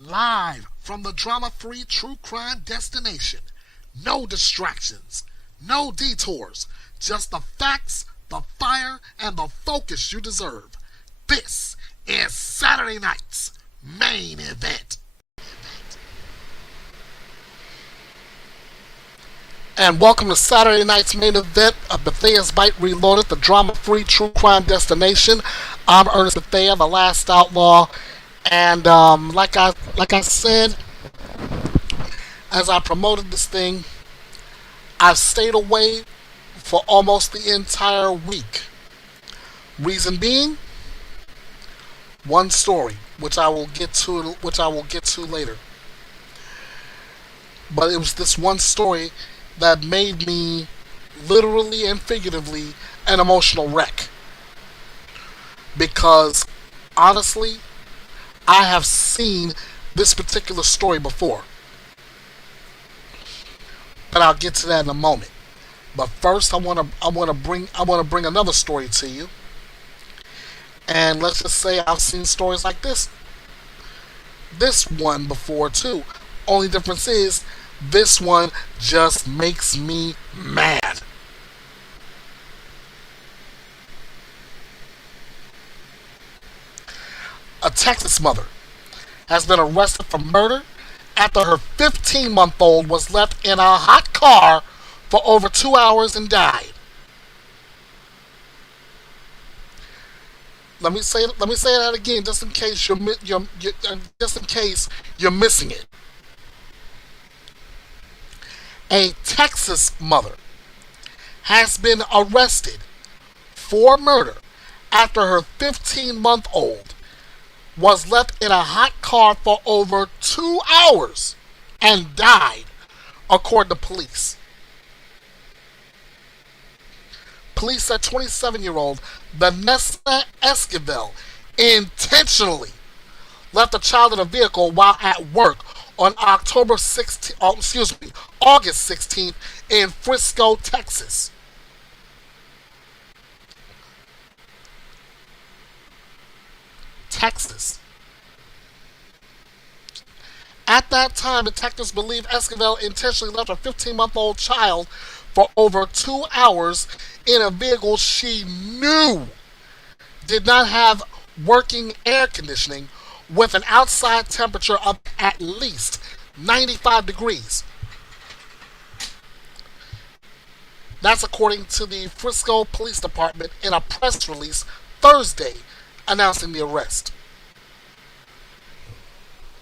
Live from the drama-free true crime destination. No distractions, no detours, just the facts, the fire, and the focus you deserve. This is Saturday night's main event. And welcome to Saturday night's main event of Bethea'S Byte Reloaded, the drama-free true crime destination. I'm Ernest Bethea, the last outlaw, and like I said, as I promoted this thing, I've stayed away for almost the entire week. Reason being, one story, which I will get to later. But it was this one story that made me literally and figuratively an emotional wreck. Because honestly, I have seen this particular story before. But I'll get to that in a moment. But first, I want to bring another story to you. And let's just say I've seen stories like this one before too. Only difference is this one just makes me mad. A Texas mother has been arrested for murder after her 15-month-old was left in a hot car for over 2 hours and died. Let me say that again, just in case you're missing it. A Texas mother has been arrested for murder after her 15-month-old was left in a hot car for over 2 hours and died, according to police. Police said 27-year-old Vanessa Esquivel intentionally left the child in a vehicle while at work on August 16th in Frisco, Texas. Texas. At that time, detectives believe Esquivel intentionally left a 15-month-old child for over 2 hours in a vehicle she knew did not have working air conditioning with an outside temperature of at least 95 degrees. That's according to the Frisco Police Department in a press release Thursday announcing the arrest.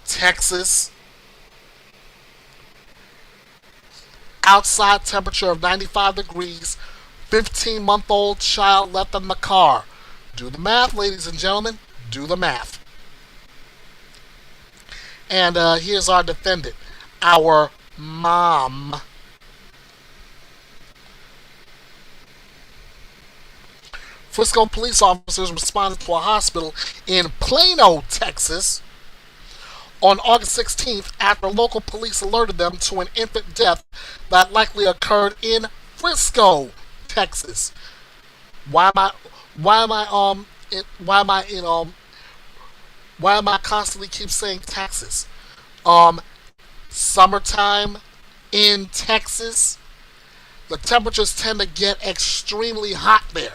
Texas. Outside temperature of 95 degrees. 15-month-old child left in the car. Do the math, ladies and gentlemen. Do the math. And here's our defendant. Our mom. Frisco police officers responded to a hospital in Plano, Texas, on August 16th after local police alerted them to an infant death that likely occurred in Frisco, Texas. Why am I constantly keep saying Texas? Summertime in Texas, the temperatures tend to get extremely hot there.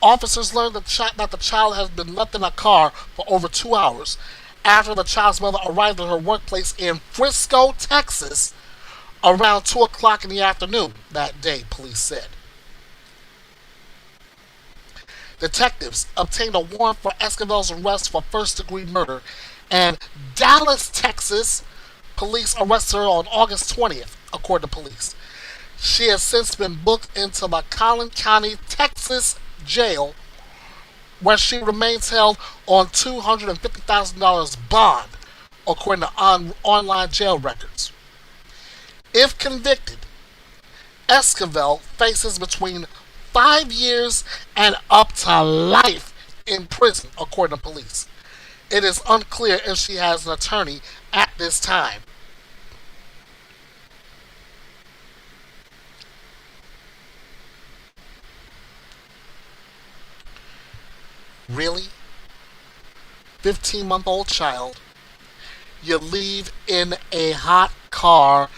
Officers learned that the child has been left in a car for over 2 hours after the child's mother arrived at her workplace in Frisco, Texas, around 2 o'clock in the afternoon that day, police said. Detectives obtained a warrant for Esquivel's arrest for first-degree murder, and Dallas, Texas, police arrested her on August 20th, according to police. She has since been booked into the Collin County, Texas jail, where she remains held on $250,000 bond, according to online jail records. If convicted, Esquivel faces between 5 years and up to life in prison, according to police. It is unclear if she has an attorney at this time. Really? 15-month-old child. You leave in a hot car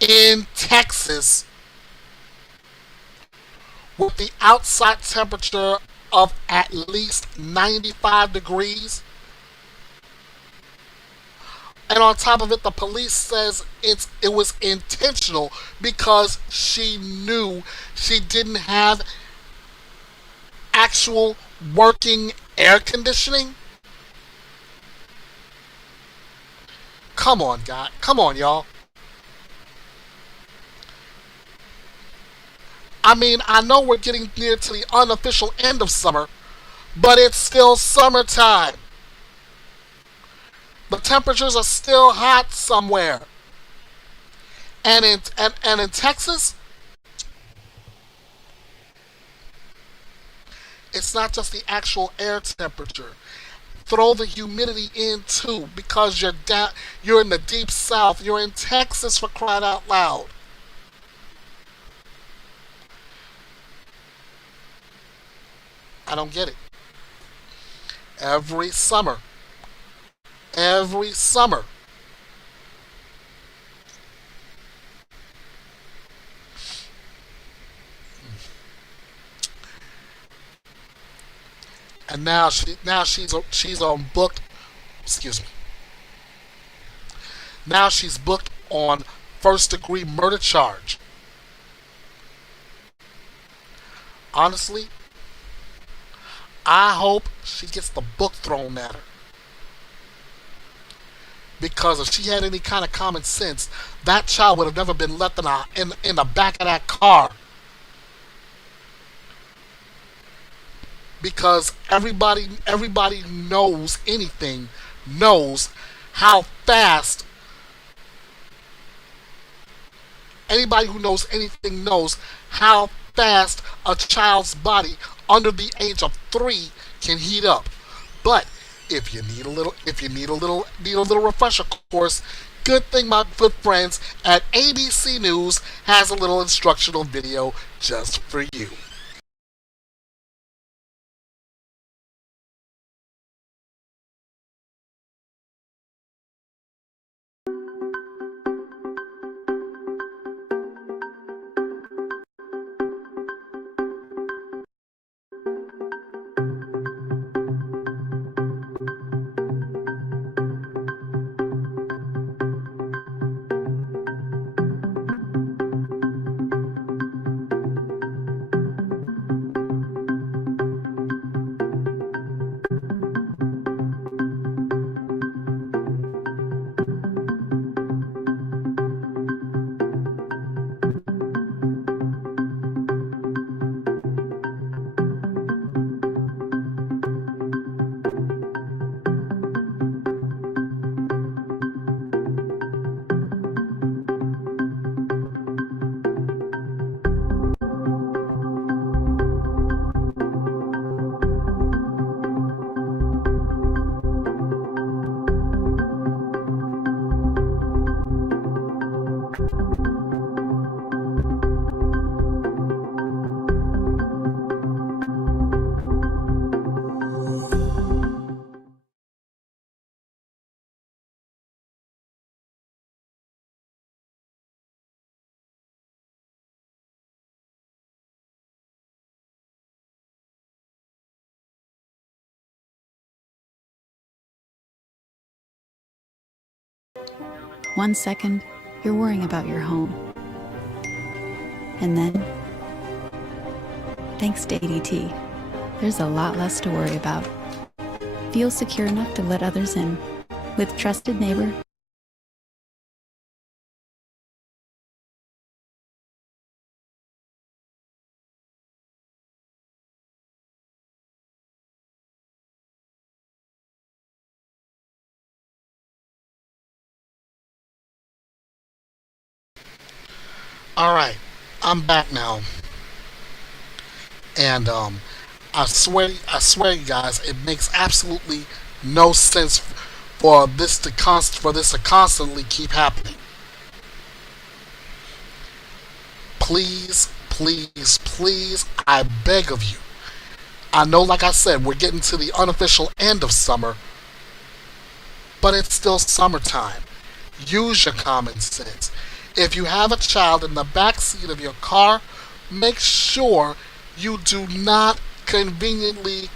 in Texas with the outside temperature of at least 95 degrees. And on top of it, the police says it was intentional because she knew she didn't have actual working air conditioning. Come on, God. Come on, y'all. I mean, I know we're getting near to the unofficial end of summer, but it's still summertime. The temperatures are still hot somewhere. And in Texas, it's not just the actual air temperature. Throw the humidity in too, because you're in the deep south. You're in Texas, for crying out loud. I don't get it. Every summer. Every summer. And now she's on booked. Excuse me. Now she's booked on first degree murder charge. Honestly, I hope she gets the book thrown at her. Because if she had any kind of common sense, that child would have never been left in the back of that car. Because everybody knows anything, knows how fast, anybody who knows anything knows how fast a child's body under the age of 3 can heat up. But if you need a little refresher course, good thing my good friends at ABC News has a little instructional video just for you. One second, you're worrying about your home. And then, thanks to ADT, there's a lot less to worry about. Feel secure enough to let others in. With Trusted Neighbor. Alright, I'm back now. And I swear you guys, it makes absolutely no sense for this to constantly keep happening. Please, please, please, I beg of you. I know, like I said, we're getting to the unofficial end of summer, but it's still summertime. Use your common sense. If you have a child in the back seat of your car, make sure you do not conveniently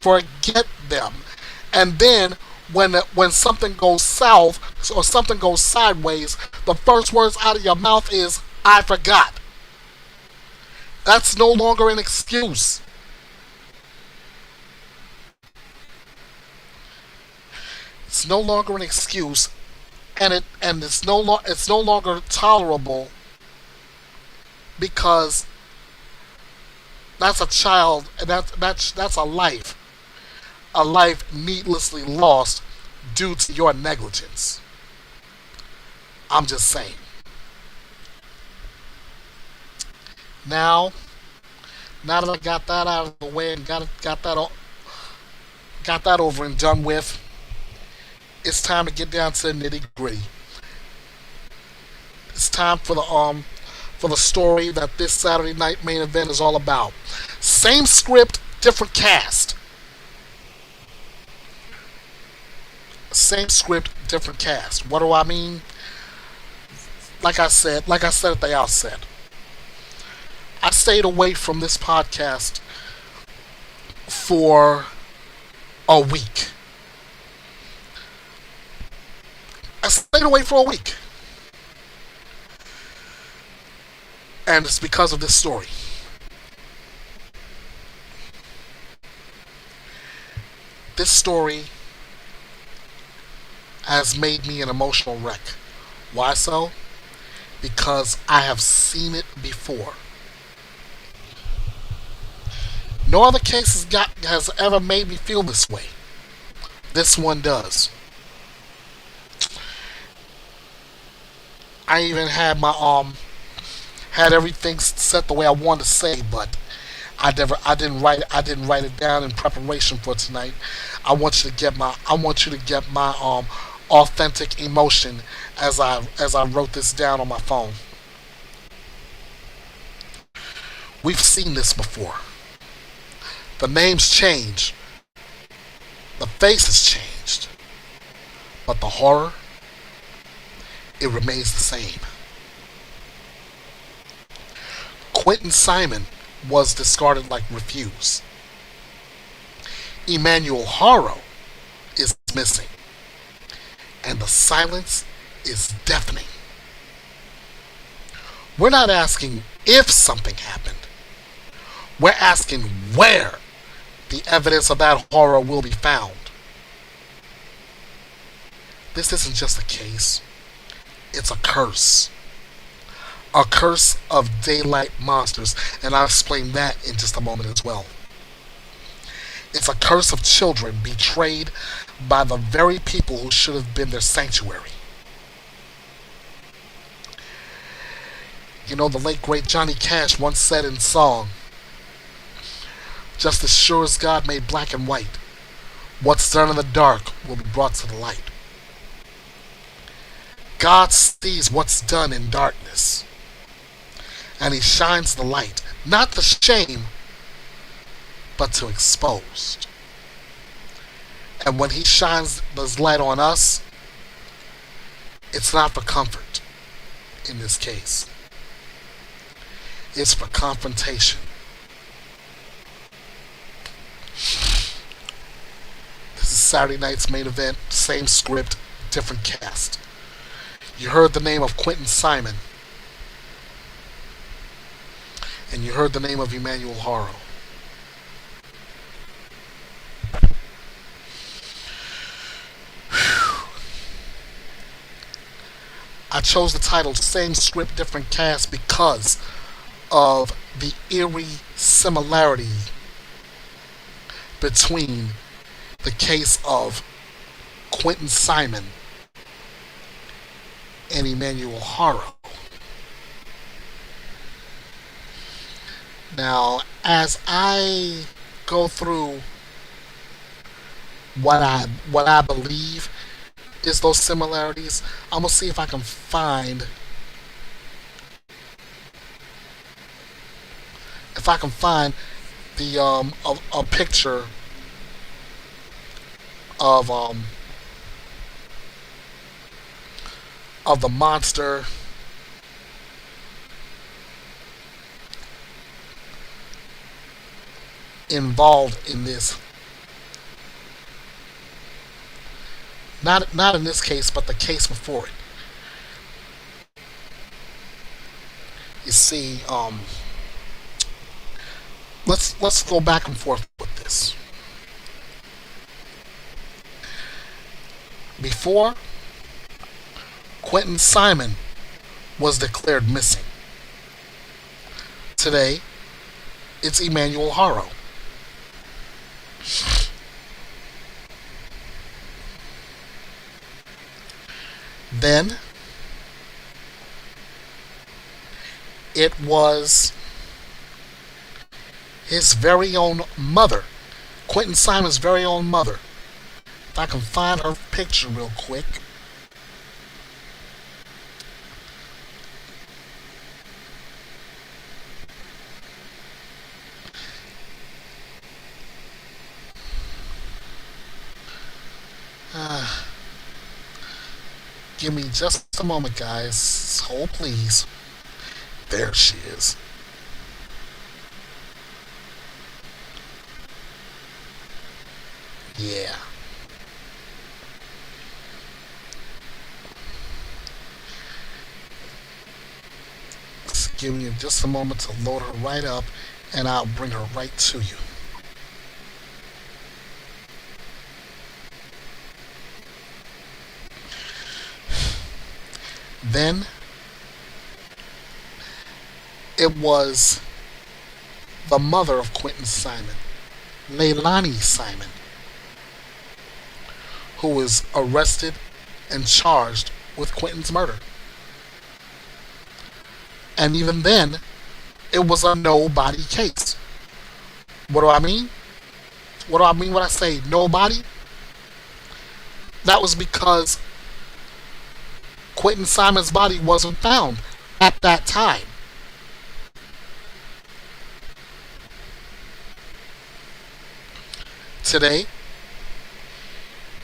forget them. And then when something goes south or something goes sideways, the first words out of your mouth is "I forgot." That's no longer an excuse. It's no longer an excuse, and it's no longer tolerable because that's a child, and that's a life needlessly lost due to your negligence. I'm just saying. Now, now that I got that out of the way and got that over and done with, it's time to get down to the nitty gritty. It's time for the story that this Saturday night main event is all about. Same script, different cast. Same script, different cast. What do I mean? Like I said at the outset, I stayed away from this podcast for a week. I stayed away for a week. And it's because of this story. This story has made me an emotional wreck. Why so? Because I have seen it before. No other case has ever made me feel this way. This one does. I even had had everything set the way I wanted to say, but I didn't write it down in preparation for tonight. I want you to get my authentic emotion as I wrote this down on my phone. We've seen this before. The names change, the faces changed, but the horror, it remains the same. Quinton Simon was discarded like refuse. Emmanuel Haro is missing. And the silence is deafening. We're not asking if something happened. We're asking where the evidence of that horror will be found. This isn't just a case. It's a curse. A curse of daylight monsters, and I'll explain that in just a moment as well. It's a curse of children betrayed by the very people who should have been their sanctuary. You know, the late great Johnny Cash once said in song, "Just as sure as God made black and white, what's done in the dark will be brought to the light." God sees what's done in darkness, and he shines the light, not to shame, but to expose. And when he shines this light on us, it's not for comfort in this case. It's for confrontation. This is Saturday night's main event, same script, different cast. You heard the name of Quinton Simon, and you heard the name of Emmanuel Haro. I chose the title Same Script, Different Cast because of the eerie similarity between the case of Quinton Simon and Emmanuel Haro. Now, as I go through what I believe is those similarities, I'm gonna see if I can find the a picture of the monster involved in this. Not in this case, but the case before it. You see, let's go back and forth with this. Before, Quinton Simon was declared missing. Today, it's Emmanuel Haro. Then, it was his very own mother, Quinton Simon's very own mother. If I can find her picture real quick. Uh, Give me just a moment, guys. Hold, please. There she is. Yeah. Just give me just a moment to load her right up, and I'll bring her right to you. Then it was the mother of Quinton Simon, Leilani Simon, who was arrested and charged with Quinton's murder. And even then, it was a nobody case. What do I mean? What do I mean when I say nobody? That was because Quinton Simon's body wasn't found at that time. Today,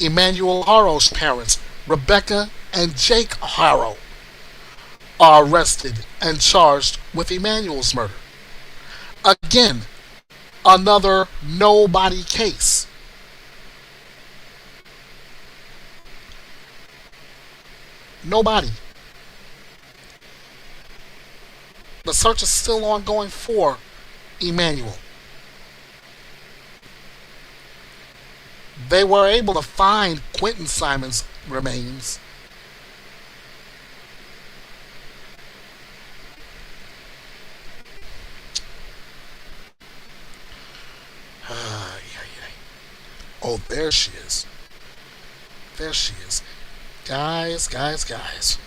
Emmanuel Haro's parents, Rebecca and Jake Haro, are arrested and charged with Emmanuel's murder. Again, another nobody case. Nobody. The search is still ongoing for Emmanuel. They were able to find Quinton Simon's remains. Oh, there she is. There she is. Guys, guys, guys.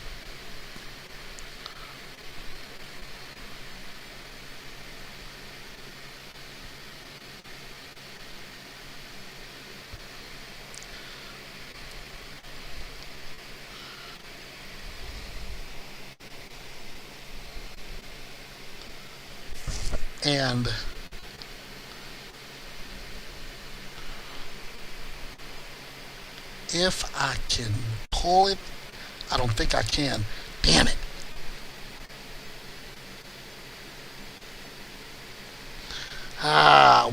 And if I can pull it, I don't think I can. Damn it. I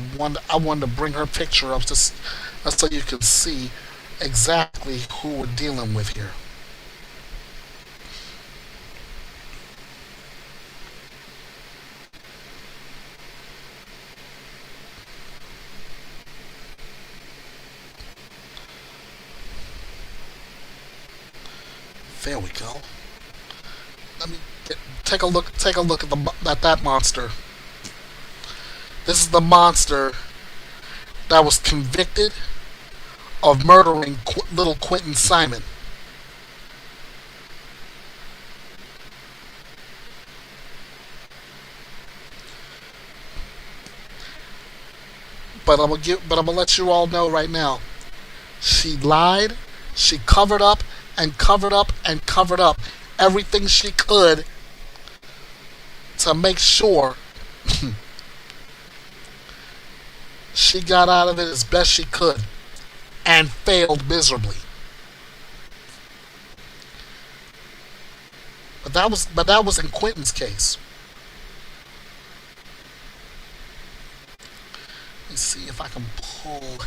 wanted to bring her picture up just so you can see exactly who we're dealing with here. There we go. Let me take a look. Take a look at that monster. This is the monster that was convicted of murdering little Quinton Simon. But I'm gonna let you all know right now. She lied. She covered up and covered up and covered up everything she could to make sure She got out of it as best she could and failed miserably. But that was in Quinton's case. Let me see if I can pull.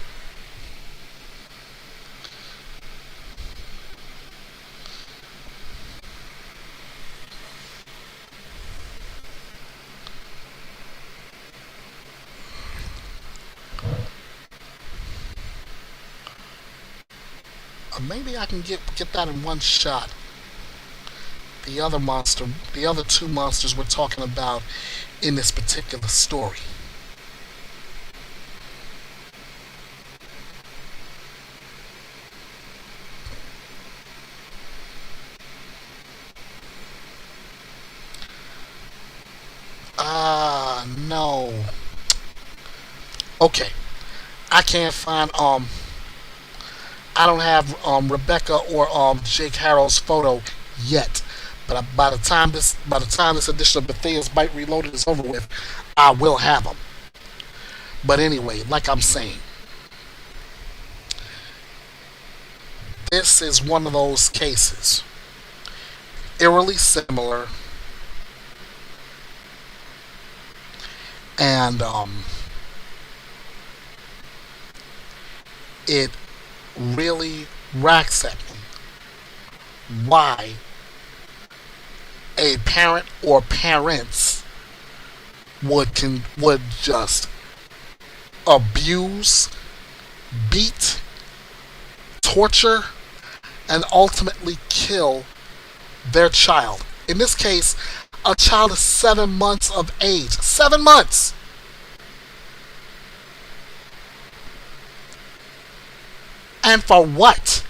Maybe I can get that in one shot. The other two monsters we're talking about in this particular story. No. Okay, I can't find I don't have Rebecca or Jake Harrow's photo yet. But by the time this edition of Bethea'S Byte Reloaded is over with, I will have them. But anyway, like I'm saying, this is one of those cases, eerily similar, and it really racks at me why a parent or parents would just abuse, beat, torture, and ultimately kill their child. In this case, a child is 7 months of age. 7 months! And for what?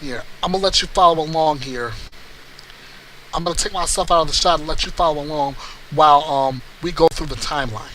Here, I'm gonna let you follow along here. I'm gonna take myself out of the shot and let you follow along while we go through the timeline.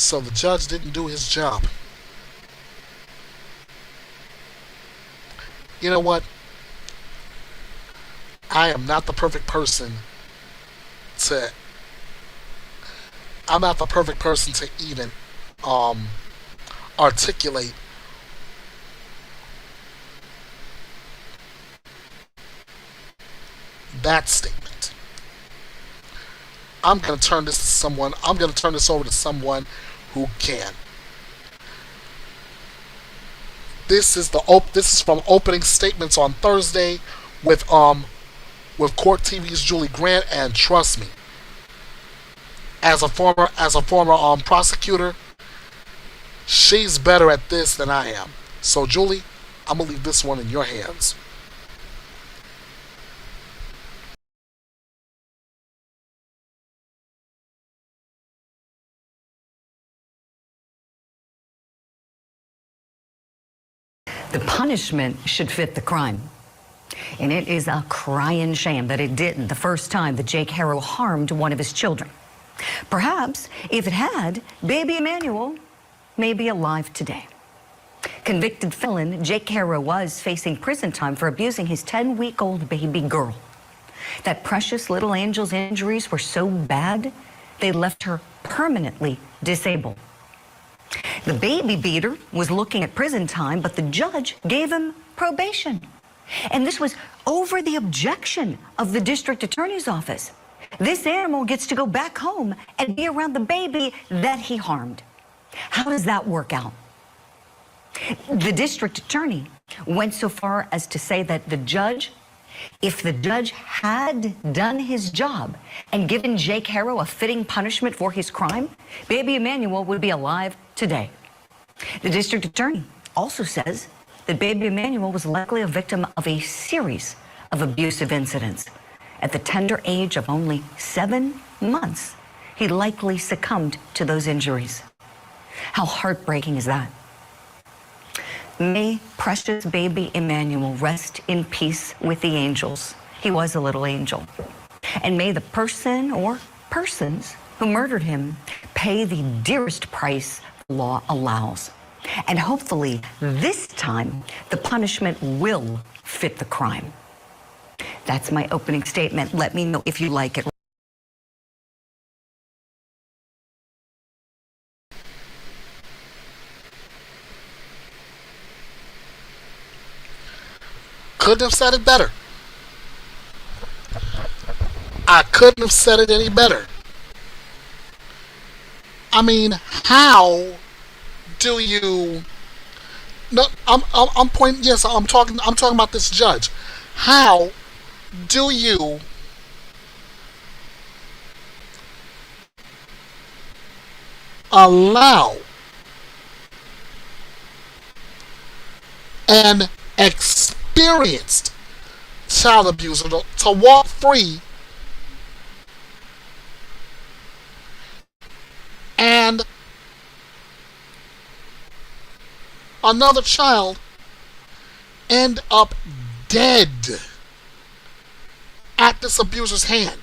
So the judge didn't do his job. You know what? I am not the perfect person to. I'm not the perfect person to even um, articulate that statement. I'm going to turn this to someone. I'm going to turn this over to someone who can. This is from opening statements on Thursday with Court TV's Julie Grant, and trust me, as a former prosecutor, she's better at this than I am. So Julie, I'm gonna leave this one in your hands. The punishment should fit the crime. And it is a crying shame that it didn't the first time that Jake Haro harmed one of his children. Perhaps if it had, baby Emmanuel may be alive today. Convicted felon Jake Haro was facing prison time for abusing his 10-week-old baby girl. That precious little angel's injuries were so bad, they left her permanently disabled. The baby beater was looking at prison time, but the judge gave him probation. And this was over the objection of the district attorney's office. This animal gets to go back home and be around the baby that he harmed. How does that work out? The district attorney went so far as to say that if the judge had done his job and given Jake Haro a fitting punishment for his crime, baby Emmanuel would be alive today. The district attorney also says that baby Emmanuel was likely a victim of a series of abusive incidents. At the tender age of only 7 months, he likely succumbed to those injuries. How heartbreaking is that? May precious baby Emmanuel rest in peace with the angels. He was a little angel. And may the person or persons who murdered him pay the dearest price the law allows. And hopefully, this time, the punishment will fit the crime. That's my opening statement. Let me know if you like it. Couldn't have said it better. I couldn't have said it any better. I mean, how do you? No, I'm pointing. Yes, I'm talking about this judge. How do you allow an experienced child abuser to walk free and another child end up dead at this abuser's hand?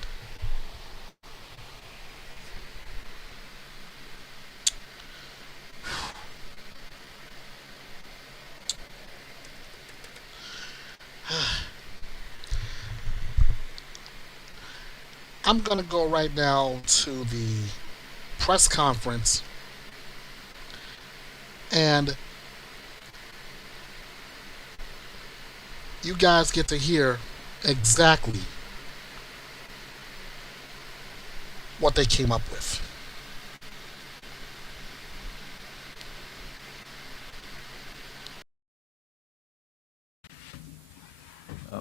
I'm going to go right now to the press conference, and you guys get to hear exactly what they came up with.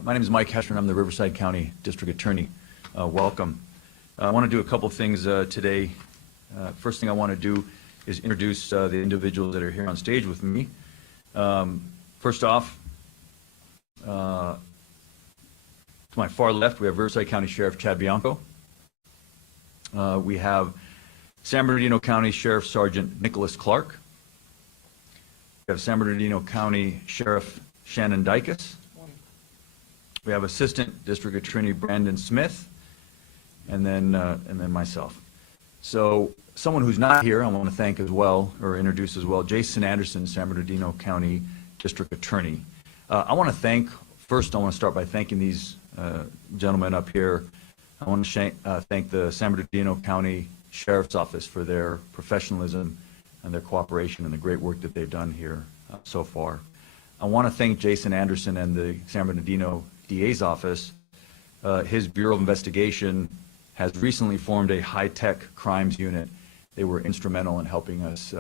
My name is Mike Heshner. I'm the Riverside County District Attorney. Welcome. I want to do a couple things today. First thing I want to do is introduce the individuals that are here on stage with me. First off, to my far left, we have Riverside County Sheriff Chad Bianco. We have San Bernardino County Sheriff Sergeant Nicholas Clark. We have San Bernardino County Sheriff Shannon Dykes. We have Assistant District Attorney Brandon Smith, and then myself. So someone who's not here, I want to thank as well, or introduce as well, Jason Anderson, San Bernardino County District Attorney. I want to start by thanking these gentlemen up here. I want to thank the San Bernardino County Sheriff's Office for their professionalism and their cooperation and the great work that they've done here so far. I want to thank Jason Anderson and the San Bernardino DA's office. His Bureau of Investigation has recently formed a high-tech crimes unit. They were instrumental in helping us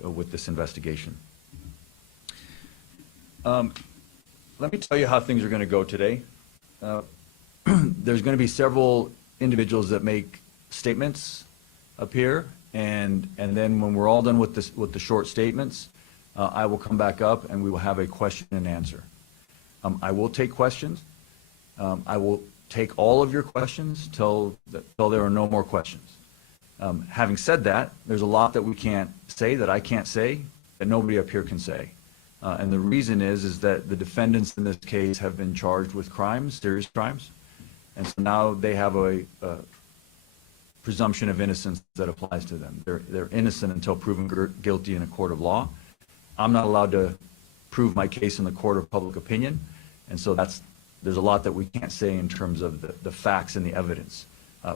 with this investigation. Let me tell you how things are going to go today. There's going to be several individuals that make statements up here, and then when we're all done with the short statements, I will come back up and we will have a question and answer. I will take questions. I will take all of your questions till there are no more questions. Having said that, there's a lot that we can't say, that I can't say, that nobody up here can say. And the reason is that the defendants in this case have been charged with crimes, serious crimes, and so now they have a presumption of innocence that applies to them. They're innocent until proven guilty in a court of law. I'm not allowed to prove my case in the court of public opinion, and so there's a lot that we can't say in terms of the facts and the evidence.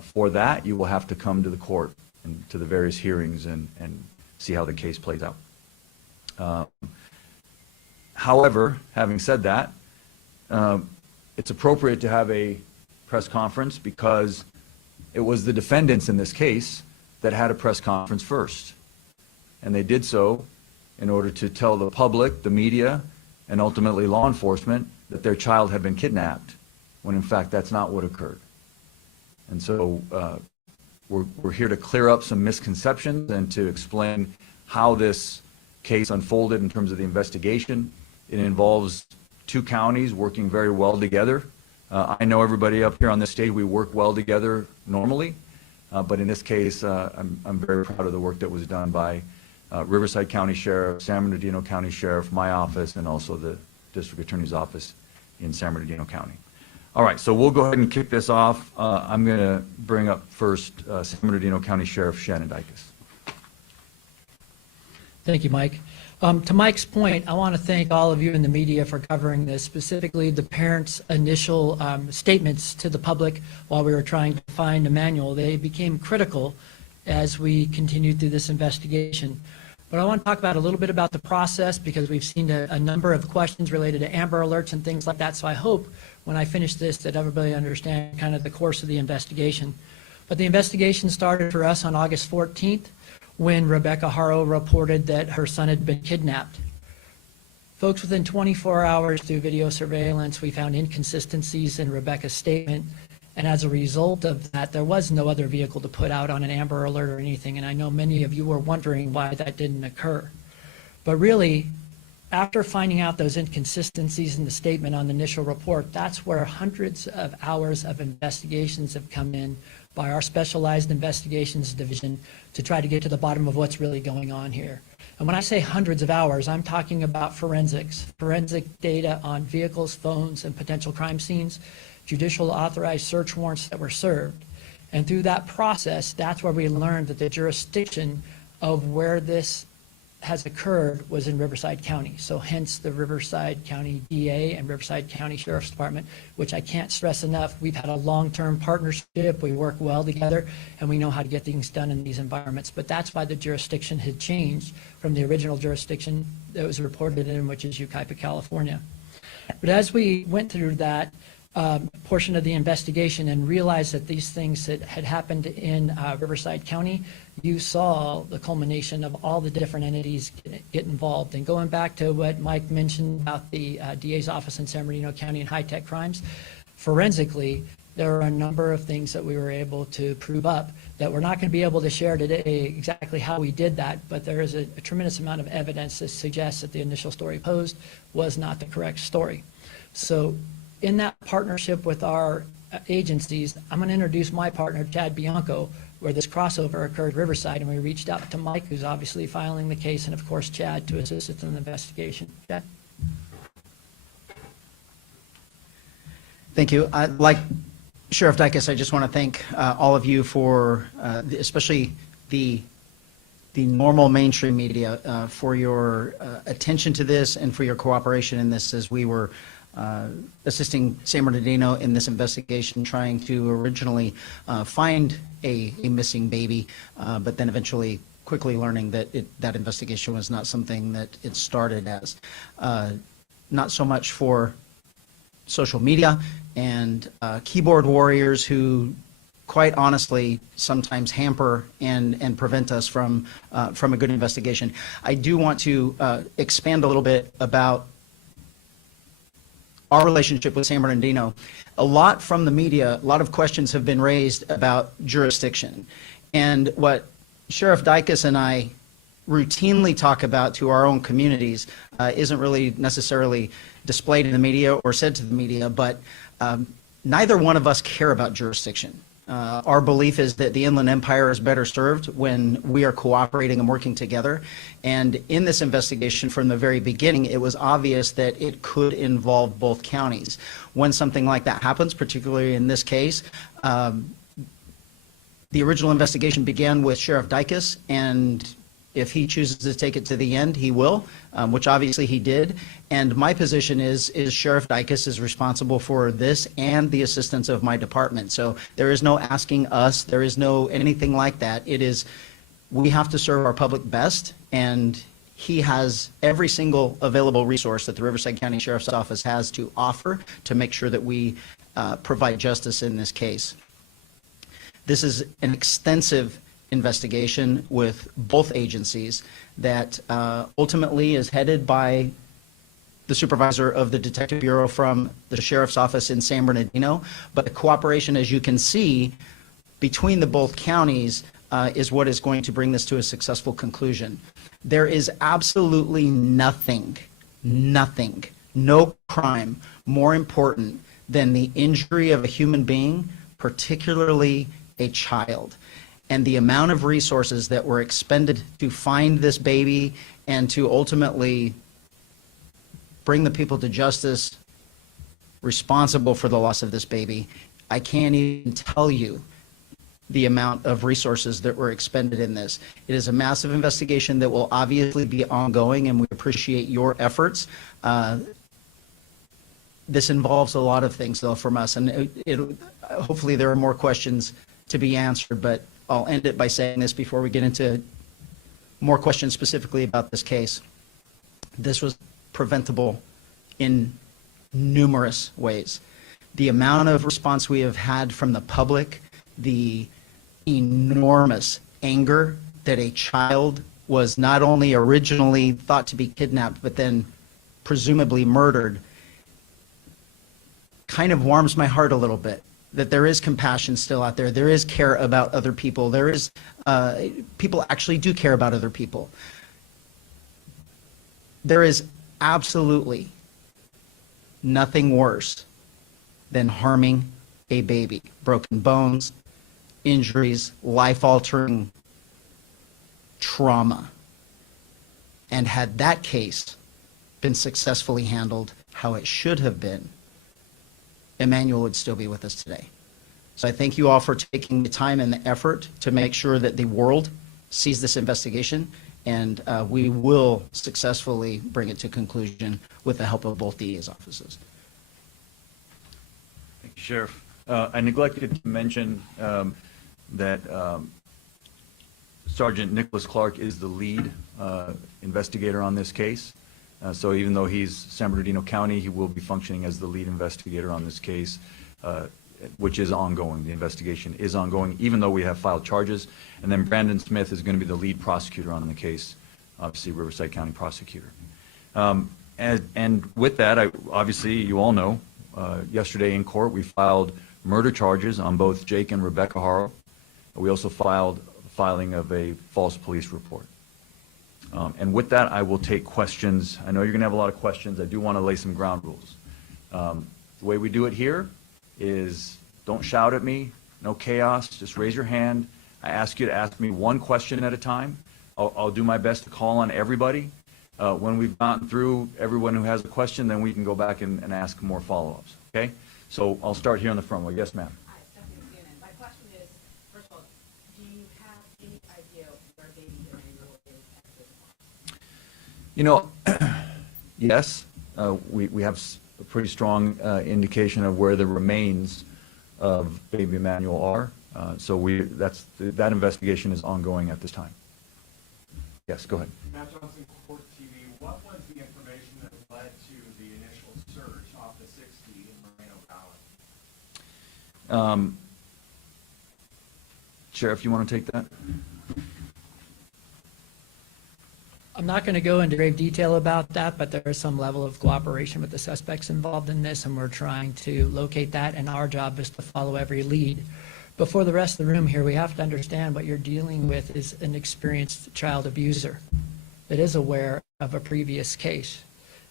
For that, you will have to come to the court and to the various hearings and see how the case plays out. However, having said that, it's appropriate to have a press conference because it was the defendants in this case that had a press conference first. And they did so in order to tell the public, the media, and ultimately law enforcement that their child had been kidnapped, when in fact that's not what occurred. And so we're here to clear up some misconceptions and to explain how this case unfolded in terms of the investigation. It involves two counties working very well together. I know everybody up here on this stage, we work well together normally, but in this case, I'm very proud of the work that was done by Riverside County Sheriff, San Bernardino County Sheriff, my office, and also the District Attorney's Office in San Bernardino County. All right, so we'll go ahead and kick this off. I'm going to bring up first San Bernardino County Sheriff Shannon Dicus. Thank you, Mike. To Mike's point, I want to thank all of you in the media for covering this, specifically the parents' initial statements to the public while we were trying to find Emmanuel. They became critical as we continued through this investigation. But I want to talk about a little bit about the process because we've seen a number of questions related to Amber Alerts and things like that. So I hope when I finish this that everybody understands kind of the course of the investigation. But the investigation started for us on August 14th when Rebecca Haro reported that her son had been kidnapped. Folks, within 24 hours through video surveillance, we found inconsistencies in Rebecca's statement. And as a result of that, there was no other vehicle to put out on an Amber Alert or anything. And I know many of you were wondering why that didn't occur. But really, after finding out those inconsistencies in the statement on the initial report, that's where hundreds of hours of investigations have come in by our Specialized Investigations Division to try to get to the bottom of what's really going on here. And when I say hundreds of hours, I'm talking about forensic data on vehicles, phones, and potential crime scenes, judicial authorized search warrants that were served. And through that process, that's where we learned that the jurisdiction of where this has occurred was in Riverside County. So hence the Riverside County DA and Riverside County Sheriff's Department, which I can't stress enough. We've had a long-term partnership. We work well together, and we know how to get things done in these environments. But that's why the jurisdiction had changed from the original jurisdiction that was reported in, which is Yucaipa, California. But as we went through that portion of the investigation and realized that these things that had happened in Riverside County, you saw the culmination of all the different entities get involved. And going back to what Mike mentioned about the DA's office in San Bernardino County and high-tech crimes, forensically, there are a number of things that we were able to prove up that we're not going to be able to share today exactly how we did that, but there is a tremendous amount of evidence that suggests that the initial story posed was not the correct story. So in that partnership with our agencies, I'm going to introduce my partner, Chad Bianco, where this crossover occurred Riverside, and we reached out to Mike, who's obviously filing the case, and of course Chad to assist us in the investigation. Chad? Thank you. I'd like Sheriff Dicus, I just want to thank all of you for, especially the normal mainstream media, for your attention to this and for your cooperation in this as we were assisting San Bernardino in this investigation, trying to originally find a missing baby, but then eventually quickly learning that that investigation was not something that it started as. Not so much for social media and keyboard warriors who, quite honestly, sometimes hamper and prevent us from a good investigation. I do want to expand a little bit about our relationship with San Bernardino. A lot from the media, a lot of questions have been raised about jurisdiction. And what Sheriff Dicus and I routinely talk about to our own communities isn't really necessarily displayed in the media or said to the media, but neither one of us care about jurisdiction. Our belief is that the Inland Empire is better served when we are cooperating and working together. And in this investigation from the very beginning, it was obvious that it could involve both counties. When something like that happens, particularly in this case, the original investigation began with Sheriff Dicus, and if he chooses to take it to the end, he will, which obviously he did. And my position is Sheriff Dicus is responsible for this and the assistance of my department. So there is no asking us, there is no anything like that. It is, we have to serve our public best, and he has every single available resource that the Riverside County Sheriff's Office has to offer to make sure that we provide justice in this case. This is an extensive investigation with both agencies that ultimately is headed by the supervisor of the Detective Bureau from the Sheriff's Office in San Bernardino. But the cooperation, as you can see, between the both counties is what is going to bring this to a successful conclusion. There is absolutely nothing, no crime more important than the injury of a human being, particularly a child. And the amount of resources that were expended to find this baby and to ultimately bring the people to justice responsible for the loss of this baby, I can't even tell you the amount of resources that were expended in this. It is a massive investigation that will obviously be ongoing, and we appreciate your efforts. This involves a lot of things, though, from us, and hopefully there are more questions to be answered, but I'll end it by saying this before we get into more questions specifically about this case. This was preventable in numerous ways. The amount of response we have had from the public, the enormous anger that a child was not only originally thought to be kidnapped, but then presumably murdered, kind of warms my heart a little bit. That there is compassion still out there. There is care about other people. There is, people actually do care about other people. There is absolutely nothing worse than harming a baby. Broken bones, injuries, life-altering trauma. And had that case been successfully handled how it should have been, Emmanuel would still be with us today. So I thank you all for taking the time and the effort to make sure that the world sees this investigation, and we will successfully bring it to conclusion with the help of both DA's offices. Thank you, Sheriff. I neglected to mention that Sergeant Nicholas Clark is the lead investigator on this case. So even though he's San Bernardino County, he will be functioning as the lead investigator on this case, which is ongoing. The investigation is ongoing, even though we have filed charges. And then Brandon Smith is going to be the lead prosecutor on the case, obviously Riverside County prosecutor. And with that, obviously, you all know, yesterday in court, we filed murder charges on both Jake and Rebecca Haro. We also filed filing of a false police report. And with that, I will take questions. I know you're going to have a lot of questions. I do want to lay some ground rules. The way we do it here is don't shout at me, no chaos, just raise your hand. I ask you to ask me one question at a time. I'll do my best to call on everybody. When we've gotten through everyone who has a question, then we can go back and ask more follow-ups, okay? So I'll start here on the front row. Yes, ma'am. You know, yes, we have a pretty strong indication of where the remains of baby Emmanuel are. So that investigation is ongoing at this time. Yes, go ahead. Matt Johnson, Court TV. What was the information that led to the initial search off the 60 in Moreno Valley? Sheriff, you want to take that? I'm not going to go into grave detail about that, but there is some level of cooperation with the suspects involved in this, and we're trying to locate that, and our job is to follow every lead. But for the rest of the room here, we have to understand what you're dealing with is an experienced child abuser that is aware of a previous case,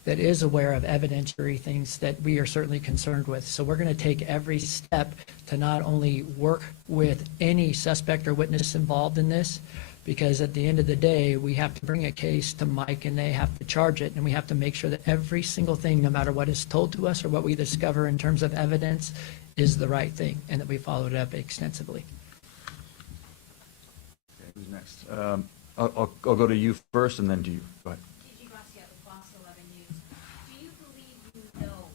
that is aware of evidentiary things that we are certainly concerned with. So we're going to take every step to not only work with any suspect or witness involved in this, because at the end of the day, we have to bring a case to Mike and they have to charge it, and we have to make sure that every single thing, no matter what is told to us or what we discover in terms of evidence, is the right thing, and that we followed it up extensively. Okay, who's next? I'll go to you first and then to you. Go ahead. Gigi Garcia with Fox 11 News. Do you believe you know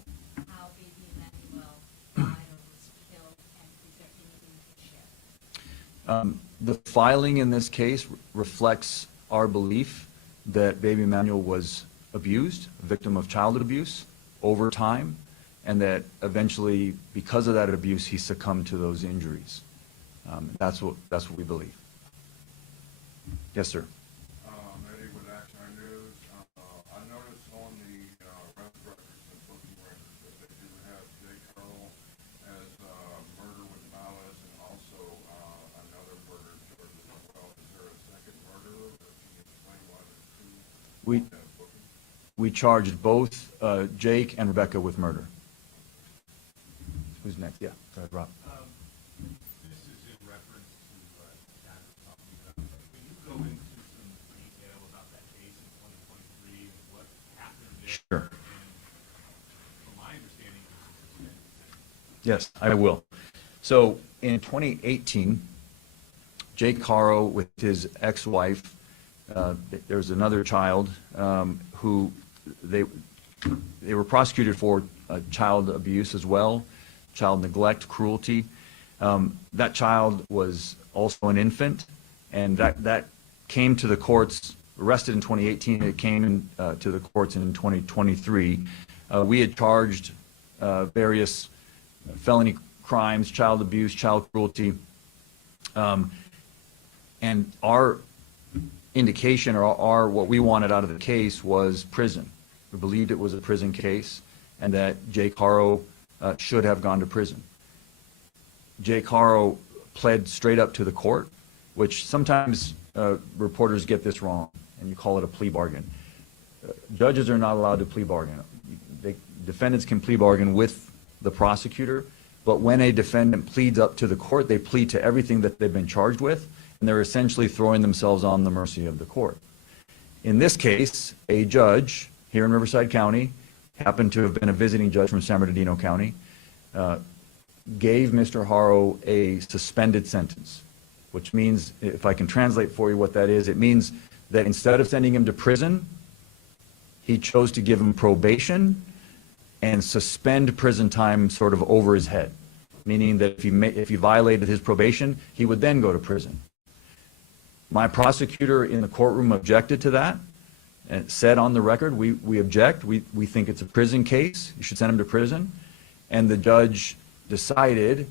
how baby Emmanuel died or was killed, and is there anything you can share? The filing in this case reflects our belief that baby Emmanuel was abused, a victim of childhood abuse over time, and that eventually, because of that abuse, he succumbed to those injuries. That's what we believe. Yes, sir. Eddie with Action News. I noticed on the arrest records and booking records that they do have Jake Haro as murder with malice and also another murder charge as well. Is there a second murderer, or can you explain why there's two on that booking? We charged both Jake and Rebecca with murder. Who's next? Yeah, go ahead, Rob. This is in reference to that we're talking about. Can you go into some detail about that case in 2023 and what happened there? Sure. And from my understanding, it was a suspended sentence. Yes, I will. So in 2018, Jake Haro with his ex-wife, there was another child who they were prosecuted for child abuse as well, child neglect, cruelty. That child was also an infant, and that came to the courts, arrested in 2018, it came to the courts in 2023. We had charged various felony crimes, child abuse, child cruelty, and our indication or what we wanted out of the case was prison. We believed it was a prison case and that Jake Haro should have gone to prison. Jake Haro pled straight up to the court, which sometimes reporters get this wrong, and you call it a plea bargain. Judges are not allowed to plea bargain. Defendants can plea bargain with the prosecutor, but when a defendant pleads up to the court, they plead to everything that they've been charged with, and they're essentially throwing themselves on the mercy of the court. In this case, a judge here in Riverside County, happened to have been a visiting judge from San Bernardino County, gave Mr. Haro a suspended sentence, which means, if I can translate for you what that is, it means that instead of sending him to prison, he chose to give him probation and suspend prison time sort of over his head, meaning that if he violated his probation, he would then go to prison. My prosecutor in the courtroom objected to that and said on the record, we object, we think it's a prison case, you should send him to prison. And the judge decided,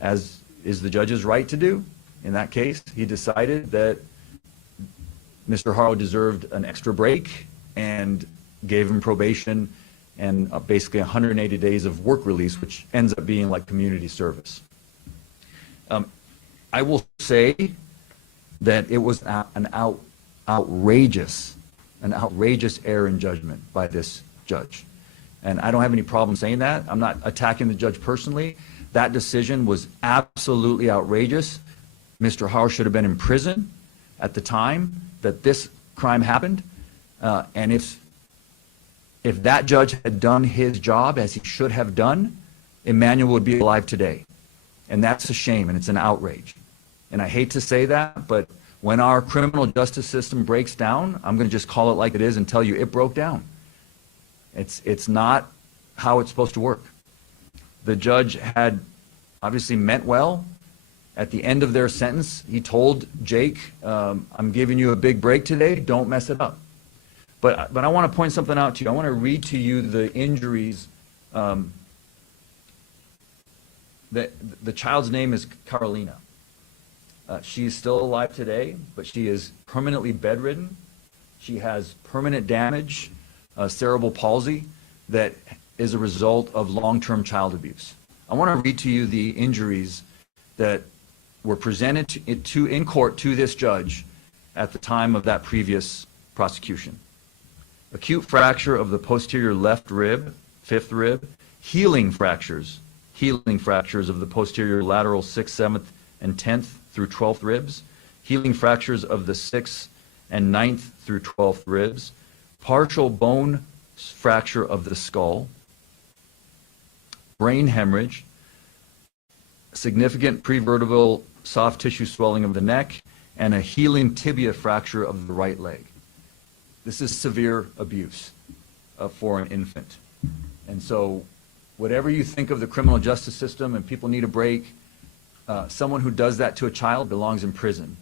as is the judge's right to do in that case, he decided that Mr. Haro deserved an extra break and gave him probation and basically 180 days of work release, which ends up being like community service. I will say that it was an outrageous error in judgment by this judge. And I don't have any problem saying that. I'm not attacking the judge personally. That decision was absolutely outrageous. Mr. Haro should have been in prison at the time that this crime happened. And if that judge had done his job as he should have done, Emmanuel would be alive today. And that's a shame, and it's an outrage. And I hate to say that, but When our criminal justice system breaks down, I'm going to just call it like it is and tell you it broke down. It's not how it's supposed to work. The judge had obviously meant well. At the end of their sentence, he told Jake, I'm giving you a big break today, don't mess it up. But I want to point something out to you. I want to read to you the injuries. The child's name is Carolina. She is still alive today, but she is permanently bedridden. She has permanent damage, cerebral palsy, that is a result of long-term child abuse. I want to read to you the injuries that were presented in court to this judge at the time of that previous prosecution. Acute fracture of the posterior left rib, fifth rib, healing fractures of the posterior lateral 6th, 7th, and 10th through 12th ribs, healing fractures of the 6th and 9th through 12th ribs, partial bone fracture of the skull, brain hemorrhage, significant prevertebral soft tissue swelling of the neck, and a healing tibia fracture of the right leg. This is severe abuse for an infant. And so whatever you think of the criminal justice system and people need a break, someone who does that to a child belongs in prison,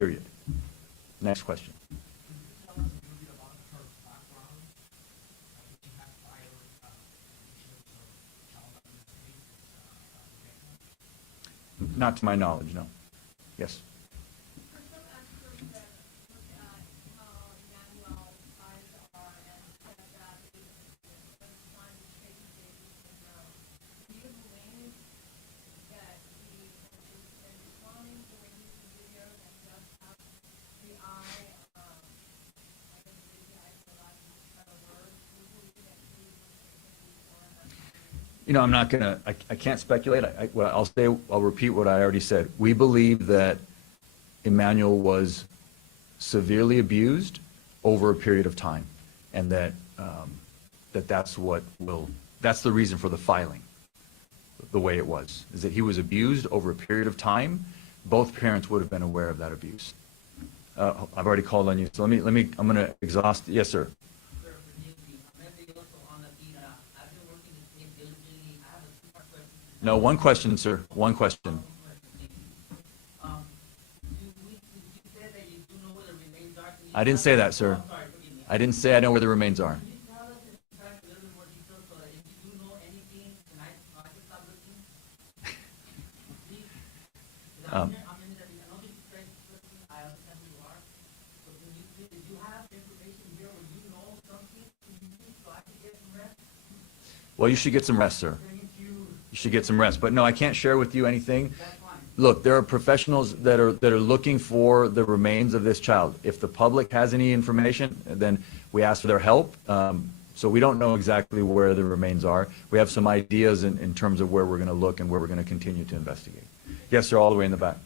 period. Next question. Not to my knowledge, no. Yes. For some experts that look at how Emmanuel lives are and said that it was one shaky baby syndrome, do you believe that he has been responding to when he's in videos and does have the eye, I guess maybe I for lack of a better word, do you believe that he was shaky or not? You know, I'm not going to, I can't speculate. I'll repeat what I already said. We believe that Emmanuel was severely abused over a period of time, and that that's the reason for the filing, the way it was, is that he was abused over a period of time. Both parents would have been aware of that abuse. I've already called on you, so I'm going to exhaust. Yes, sir. No, one question, sir. One question. I didn't say that, sir. I didn't say I know where the remains are. Well, you should get some rest, sir. You should get some rest. But no, I can't share with you anything. Look, there are professionals that are looking for the remains of this child. If the public has any information, then we ask for their help. So we don't know exactly where the remains are. We have some ideas in terms of where we're going to look and where we're going to continue to investigate. Yes, sir, all the way in the back.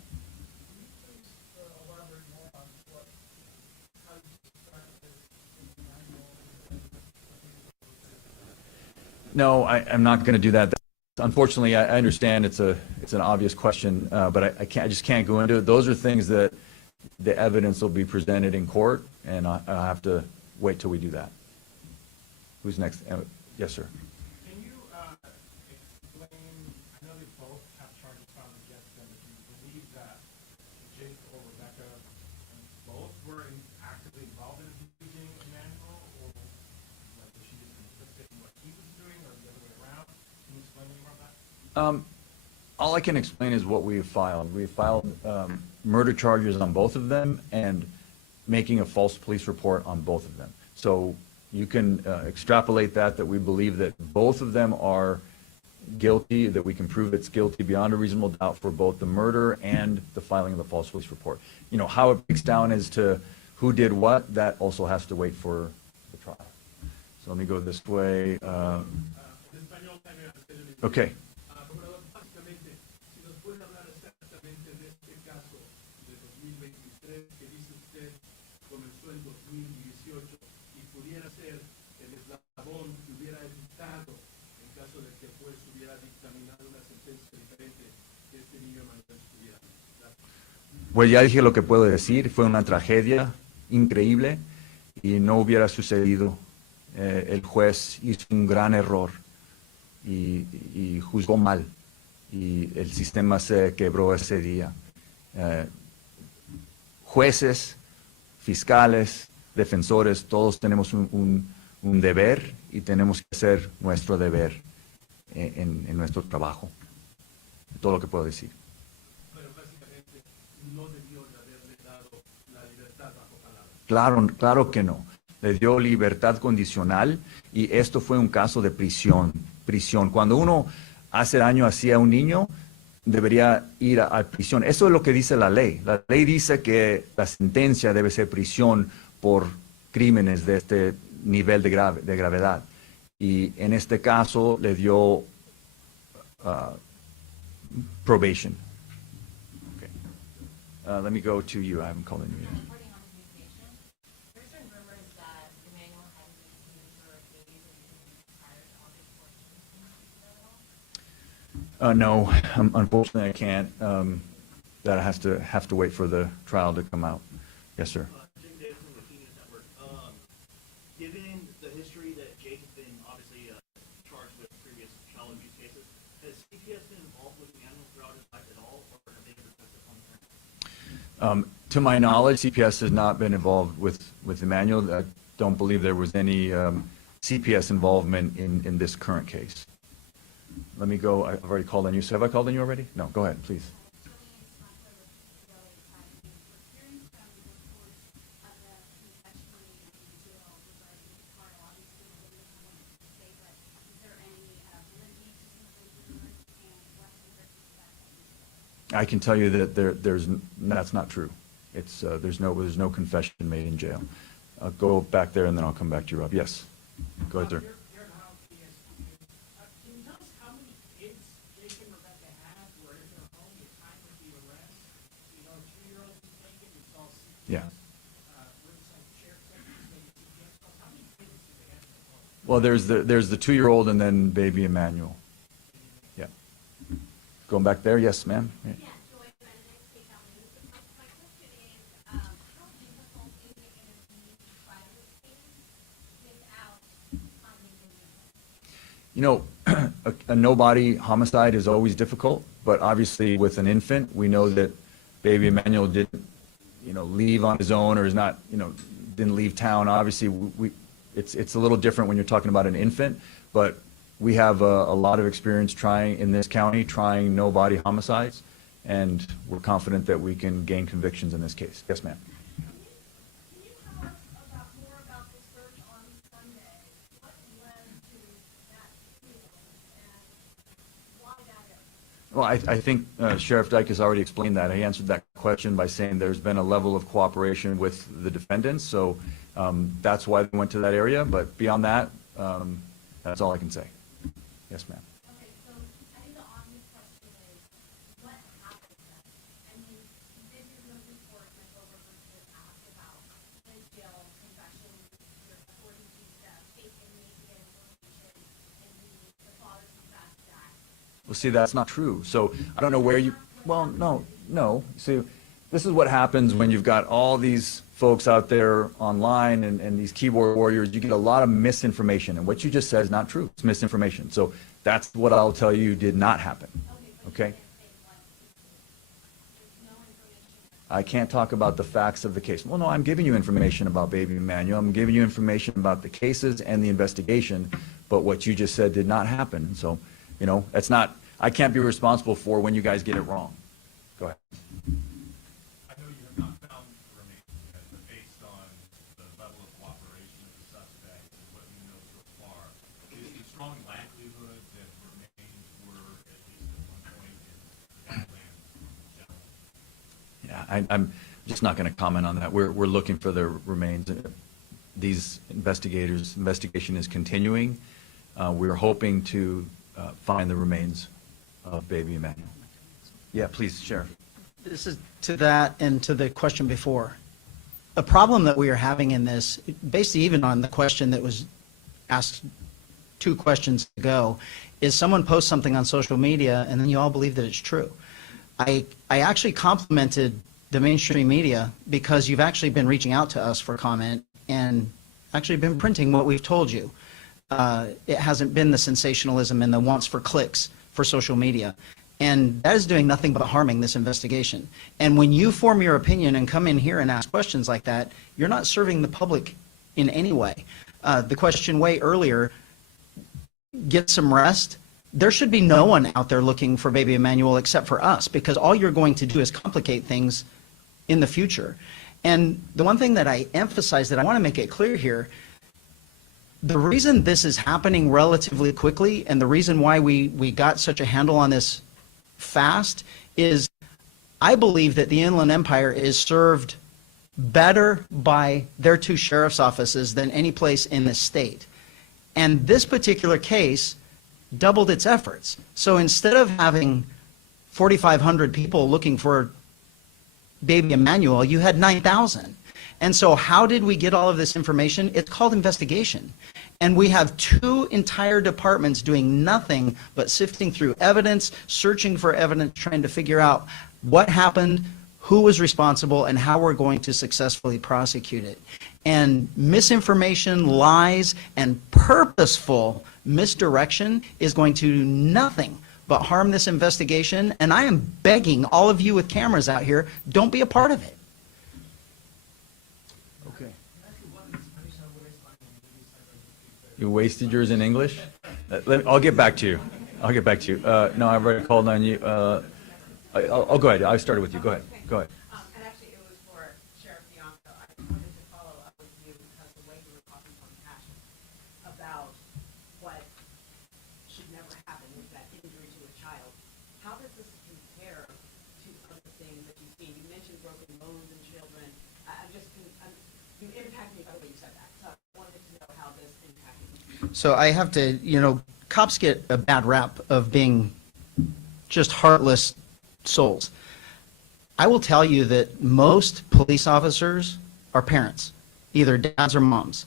No, I'm not going to do that. Unfortunately, I understand it's an obvious question, but I just can't go into it. Those are things that the evidence will be presented in court, and I'll have to wait till we do that. Who's next? Yes, sir. Can you explain, I know they both have charges filed against them, but do you believe that Jake or Rebecca both were actively involved in abusing Emmanuel, or like, was she just complicit in what he was doing, or the other way around? Can you explain any more about that? All I can explain is what we've filed. We've filed murder charges on both of them and making a false police report on both of them. So you can extrapolate that we believe that both of them are guilty, that we can prove it's guilty beyond a reasonable doubt for both the murder and the filing of the false police report. You know, how it breaks down as to who did what, that also has to wait for the trial. So let me go this way. Okay. Pues ya dije lo que puedo decir, fue una tragedia increíble y no hubiera sucedido. El juez hizo un gran error y juzgó mal y el sistema se quebró ese día. Jueces, fiscales, defensores, todos tenemos un deber y tenemos que hacer nuestro deber en nuestro trabajo. Todo lo que puedo decir. Pero básicamente no debió de haberle dado la libertad bajo palabra. Claro que no. Le dio libertad condicional y esto fue un caso de prisión. Cuando uno hace daño así a un niño, debería ir a prisión. Eso es lo que dice la ley. La ley dice que la sentencia debe ser prisión por crímenes de este nivel de gravedad. Y en este caso le dio probation. Okay. Let me go to you. I haven't called on you yet. Reporting on communication, there's been rumors that Emmanuel had used him for babies and prior to August 14th. Can you speak to that at all? No, unfortunately I can't. That have to wait for the trial to come out. Yes, sir. Jake Davis from the Phoenix Network. Given the history that Jake has been obviously charged with previous child abuse cases, has CPS been involved with Emmanuel throughout his life at all, or have they ever touched upon the parent? To my knowledge, CPS has not been involved with Emmanuel. I don't believe there was any CPS involvement in this current case. Let me go. I've already called on you. So have I called on you already? No, go ahead, please. I can tell you that that's not true. It's there's no confession made in jail. I'll go back there and then I'll come back to you, Rob. Yes, go ahead, sir. You're at House PSP. Can you tell us how many kids Jake and Rebecca had, were in their home at the time of the arrest? You know, 2-year-old was taken, we saw CPS. Yeah. Riverside Sheriff's Deputy saying CPS calls. How many kids did they have in their home? Well, there's the 2-year-old and then baby Emmanuel. Yeah. Going back there, yes, ma'am. Yeah. Yeah, Joy Benedict, Takeout News. My question is, how difficult is it going to be to try this case without finding the reason? You know, a nobody homicide is always difficult, but obviously with an infant, we know that baby Emmanuel didn't, leave on his own or is not, didn't leave town. Obviously, it's a little different when you're talking about an infant, but we have a lot of experience in this county trying no-body homicides, and we're confident that we can gain convictions in this case. Yes, ma'am. Can you tell us more about the search on Sunday? What led to that feeling and why that is? Well, I think Sheriff Dyke has already explained that. He answered that question by saying there's been a level of cooperation with the defendants, so that's why they went to that area. But beyond that, that's all I can say. Yes, ma'am. Okay, so I think the obvious question is, what happened then? I mean, this is a report that co-workers was asked about the jail confession, according to the fake and naked information, and the father confessed that. Well, see, that's not true. So I don't know where you, well, no. See, this is what happens when you've got all these folks out there online and these keyboard warriors. You get a lot of misinformation, and what you just said is not true. It's misinformation. So that's what I'll tell you did not happen. Okay? I can't talk about the facts of the case. Well, no, I'm giving you information about baby Emmanuel. I'm giving you information about the cases and the investigation, but what you just said did not happen. So, that's not, I can't be responsible for when you guys get it wrong. Go ahead. I know you have not found the remains yet, but based on the level of cooperation of the suspect and what you know so far, is the strong likelihood that remains were at least at one point in that land general? Yeah, I'm just not going to comment on that. We're looking for the remains. These investigation is continuing. We're hoping to find the remains of baby Emmanuel. Yeah, please, Sheriff. This is to that and to the question before. A problem that we are having in this, basically even on the question that was asked 2 questions ago, is someone posts something on social media and then you all believe that it's true. I actually complimented the mainstream media, because you've actually been reaching out to us for comment and actually been printing what we've told you. It hasn't been the sensationalism and the wants for clicks for social media. And that is doing nothing but harming this investigation. And when you form your opinion and come in here and ask questions like that, you're not serving the public in any way. The question way earlier, get some rest. There should be no one out there looking for baby Emmanuel except for us, because all you're going to do is complicate things in the future. And the one thing that I emphasize that I want to make it clear here, the reason this is happening relatively quickly and the reason why we got such a handle on this fast is I believe that the Inland Empire is served better by their 2 sheriff's offices than any place in the state. And this particular case doubled its efforts. So instead of having 4,500 people looking for baby Emmanuel, you had 9,000. And so how did we get all of this information? It's called investigation. And we have 2 entire departments doing nothing but sifting through evidence, searching for evidence, trying to figure out what happened, who was responsible, and how we're going to successfully prosecute it. And misinformation, lies, and purposeful misdirection is going to do nothing but harm this investigation. And I am begging all of you with cameras out here, don't be a part of it. Okay. You wasted yours in English? I'll get back to you. I'll get back to you. No, I've already called on you. I'll go ahead. I started with you. Go ahead. Go ahead. And actually, it was for Sheriff Bianco. I wanted to follow up with you because the way you were talking from passion about what should never happen with that injury to a child. How does this compare to other things that you've seen? You mentioned broken bones in children. You impacted me by the way you said that. So I wanted to know how this impacted you. So I have to, cops get a bad rap of being just heartless souls. I will tell you that most police officers are parents, either dads or moms.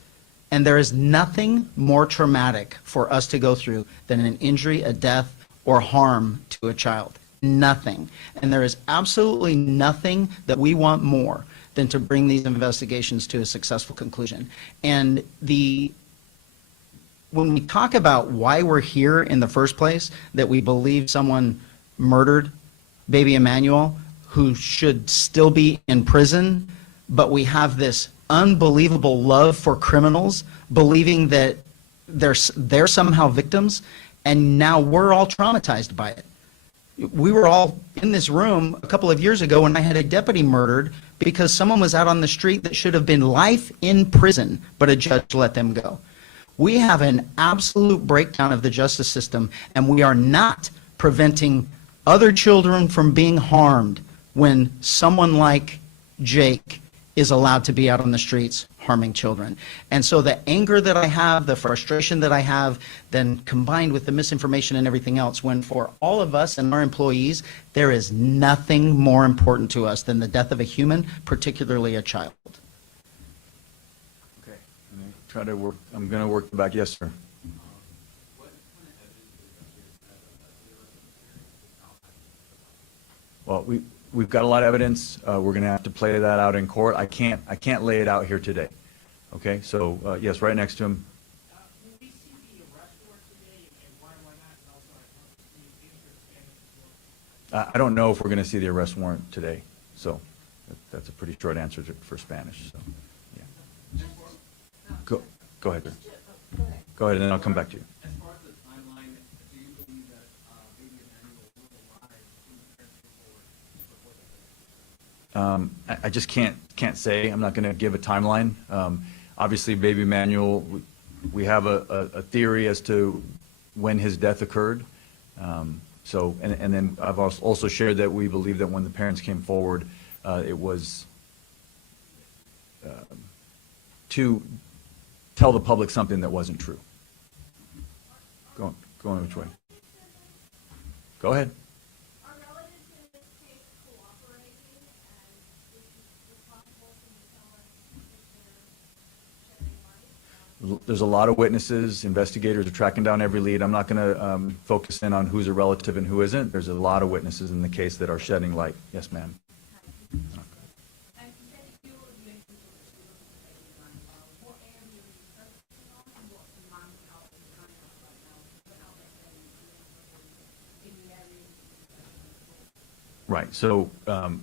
And there is nothing more traumatic for us to go through than an injury, a death, or harm to a child. Nothing. And there is absolutely nothing that we want more than to bring these investigations to a successful conclusion. And when we talk about why we're here in the first place, that we believe someone murdered baby Emmanuel, who should still be in prison, but we have this unbelievable love for criminals, believing that they're somehow victims, and now we're all traumatized by it. We were all in this room a couple of years ago when I had a deputy murdered because someone was out on the street that should have been life in prison, but a judge let them go. We have an absolute breakdown of the justice system, and we are not preventing other children from being harmed when someone like Jake is allowed to be out on the streets harming children. And so the anger that I have, the frustration that I have, then combined with the misinformation and everything else, when for all of us and our employees, there is nothing more important to us than the death of a human, particularly a child. Okay. I'm going to work back. Yes, sir. Well, we've got a lot of evidence. We're going to have to play that out in court. I can't lay it out here today. Okay, so yes, right next to him. Will we see the arrest warrant today, and why not? And also, I want to see I don't know if we're going to see the arrest warrant today. So that's a pretty short answer for Spanish. So yeah. Go ahead, sir. Go ahead, and then I'll come back to you. As far as the timeline, do you believe that baby Emmanuel will arrive when the parents come forward? I just can't say. I'm not going to give a timeline. Obviously, baby Emmanuel, we have a theory as to when his death occurred. So, and then I've also shared that we believe that when the parents came forward, it was to tell the public something that wasn't true. Go on which way? Go ahead. Are relatives in this case cooperating and is responsible for tell us if they're shedding light? There's a lot of witnesses. Investigators are tracking down every lead. I'm not going to focus in on who's a relative and who isn't. There's a lot of witnesses in the case that are shedding light. Yes, ma'am. Right. So I'm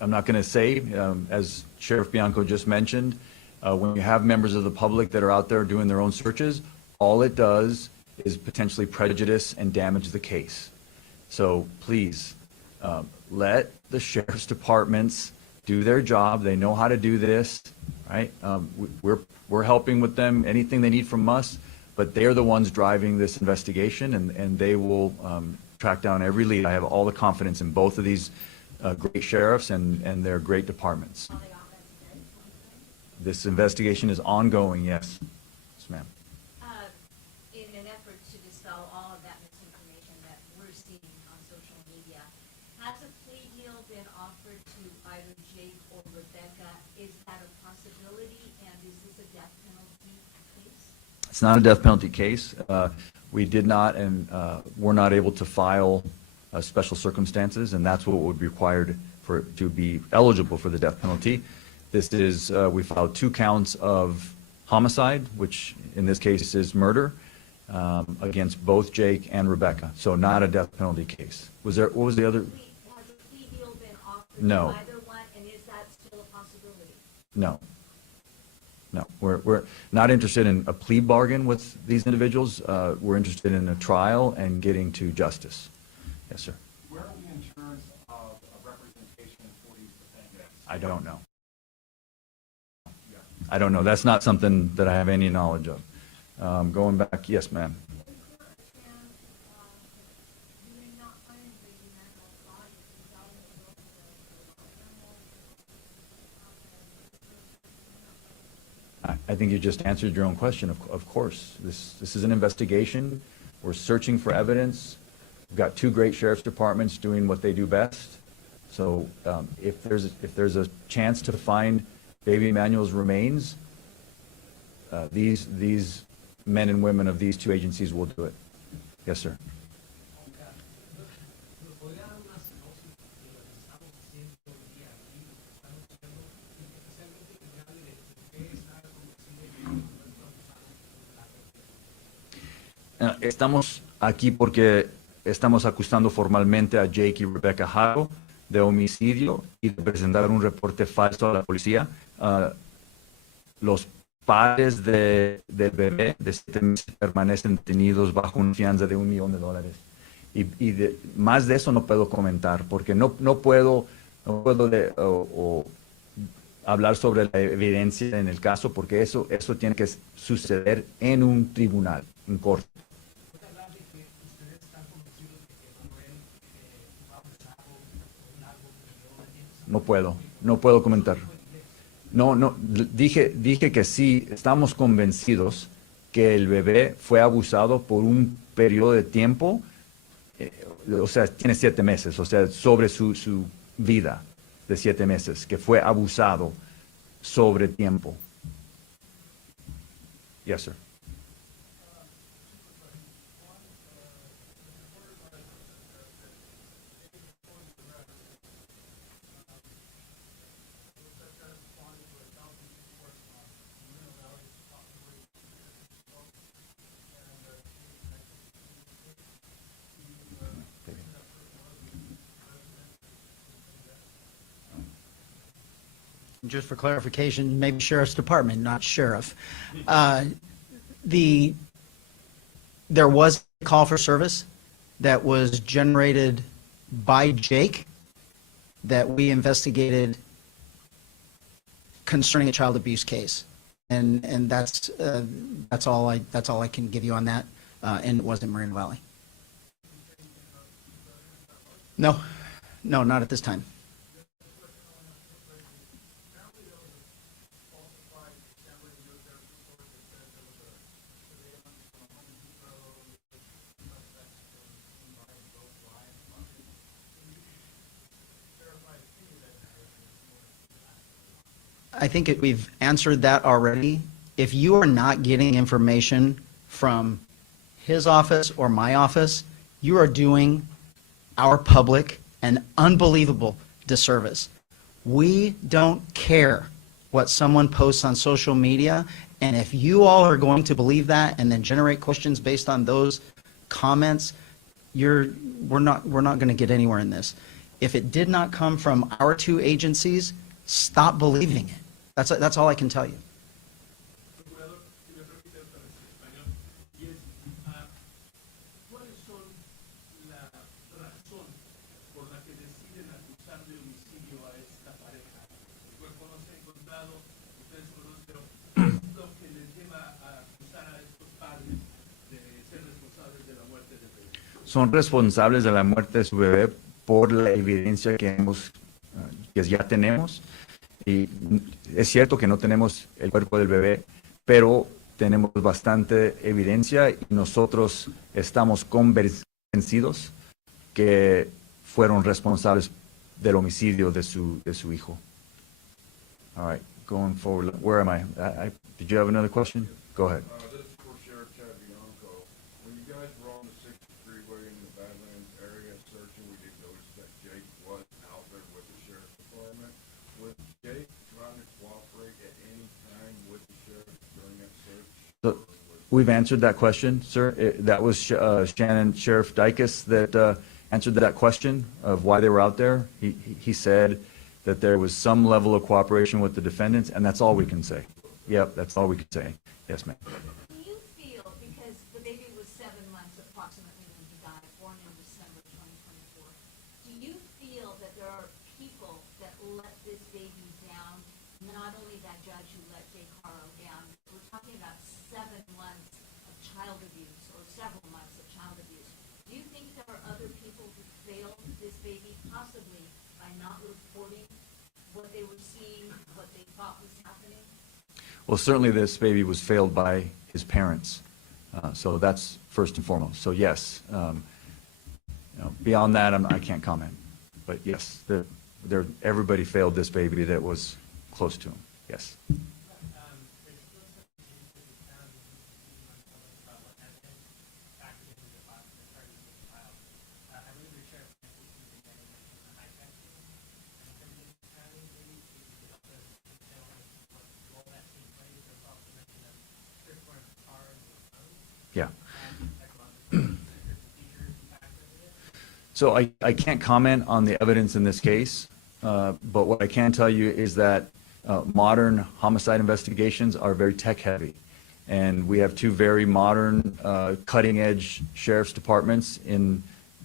not going to say, as Sheriff Bianco just mentioned, when you have members of the public that are out there doing their own searches, all it does is potentially prejudice and damage the case. So please, let the sheriff's departments do their job. They know how to do this, right? We're helping with them, anything they need from us, but they're the ones driving this investigation, and they will track down every lead. I have all the confidence in both of these great sheriffs and their great departments. This investigation is ongoing, yes. Yes, ma'am. In an effort to dispel all of that misinformation that we're seeing on social media, has a plea deal been offered to either Jake or Rebecca? Is that a possibility, and is this a death penalty case? It's not a death penalty case. We did not and were not able to file special circumstances, and that's what would be required to be eligible for the death penalty. This is, we filed 2 counts of homicide, which in this case is murder, against both Jake and Rebecca. So not a death penalty case. What was the other? Has a plea deal been offered No. to either one, and is that still a possibility? No. No, we're not interested in a plea bargain with these individuals. We're interested in a trial and getting to justice. Yes, sir. Where are we in terms of representation for these defendants? I don't know. I don't know. That's not something that I have any knowledge of. Going back, yes, ma'am. I think you just answered your own question. Of course, this is an investigation. We're searching for evidence. We've got 2 great sheriff's departments doing what they do best. So if there's a chance to find baby Emmanuel's remains, these men and women of these 2 agencies will do it. Yes, sir. Estamos aquí porque estamos acusando formalmente a Jake y Rebecca Haro de homicidio y de presentar un reporte falso a la policía. Los padres del bebé de 7 meses permanecen detenidos bajo una fianza de $1 millón. Y más de eso no puedo comentar porque no puedo hablar sobre la evidencia en el caso porque eso tiene que suceder en un tribunal, en corte. No puedo comentar. No, dije que sí, estamos convencidos que el bebé fue abusado por un periodo de tiempo, o sea, tiene 7 meses, o sea, sobre su vida de 7 meses, que fue abusado sobre tiempo. Yes, sir. Just for clarification, maybe Sheriff's Department, not Sheriff. There was a call for service that was generated by Jake that we investigated concerning a child abuse case, and that's all I can give you on that. And it wasn't Moreno Valley. No, not at this time. I think we've answered that already. If you are not getting information from his office or my office, you are doing our public an unbelievable disservice. We don't care what someone posts on social media, and if you all are going to believe that and then generate questions based on those comments, we're not going to get anywhere in this. If it did not come from our two agencies, stop believing it. That's all I can tell you. Procurador, si me permite otra vez en español, y es, ¿cuáles son la razón por la que deciden acusar de homicidio a esta pareja? El cuerpo no se ha encontrado, ustedes conocen, pero ¿qué es lo que les lleva a acusar a estos padres de ser responsables de la muerte del bebé? Son responsables de la muerte de su bebé por la evidencia que ya tenemos. Y es cierto que no tenemos el cuerpo del bebé, pero tenemos bastante evidencia y nosotros estamos convencidos que fueron responsables del homicidio de su hijo. All right, going forward, where am I? Did you have another question? Go ahead. This is for Sheriff Chad Bianco. When you guys were on the 60th Freeway in the Badlands area searching, we did notice that Jake was out there with the sheriff's department. Was Jake trying to cooperate at any time with the sheriff during that search? So, we've answered that question, sir. That was Shannon Sheriff Dykes that answered that question of why they were out there. He said that there was some level of cooperation with the defendants, and that's all we can say. Yep, that's all we can say. Yes, ma'am. Do you feel, because the baby was 7 months approximately when he died, born in December 2024, do you feel that there are people that let this baby down, not only that judge who let Jake Haro down, we're talking about 7 months of child abuse or several months of child abuse. Do you think there are other people who failed this baby, possibly by not reporting what they were seeing, what they thought was happening? Well, certainly this baby was failed by his parents. So that's first and foremost. So yes, beyond that, I can't comment. But yes, everybody failed this baby that was close to him. Yes. Yeah. So I can't comment on the evidence in this case, but what I can tell you is that modern homicide investigations are very tech-heavy. And we have two very modern, cutting-edge sheriff's departments in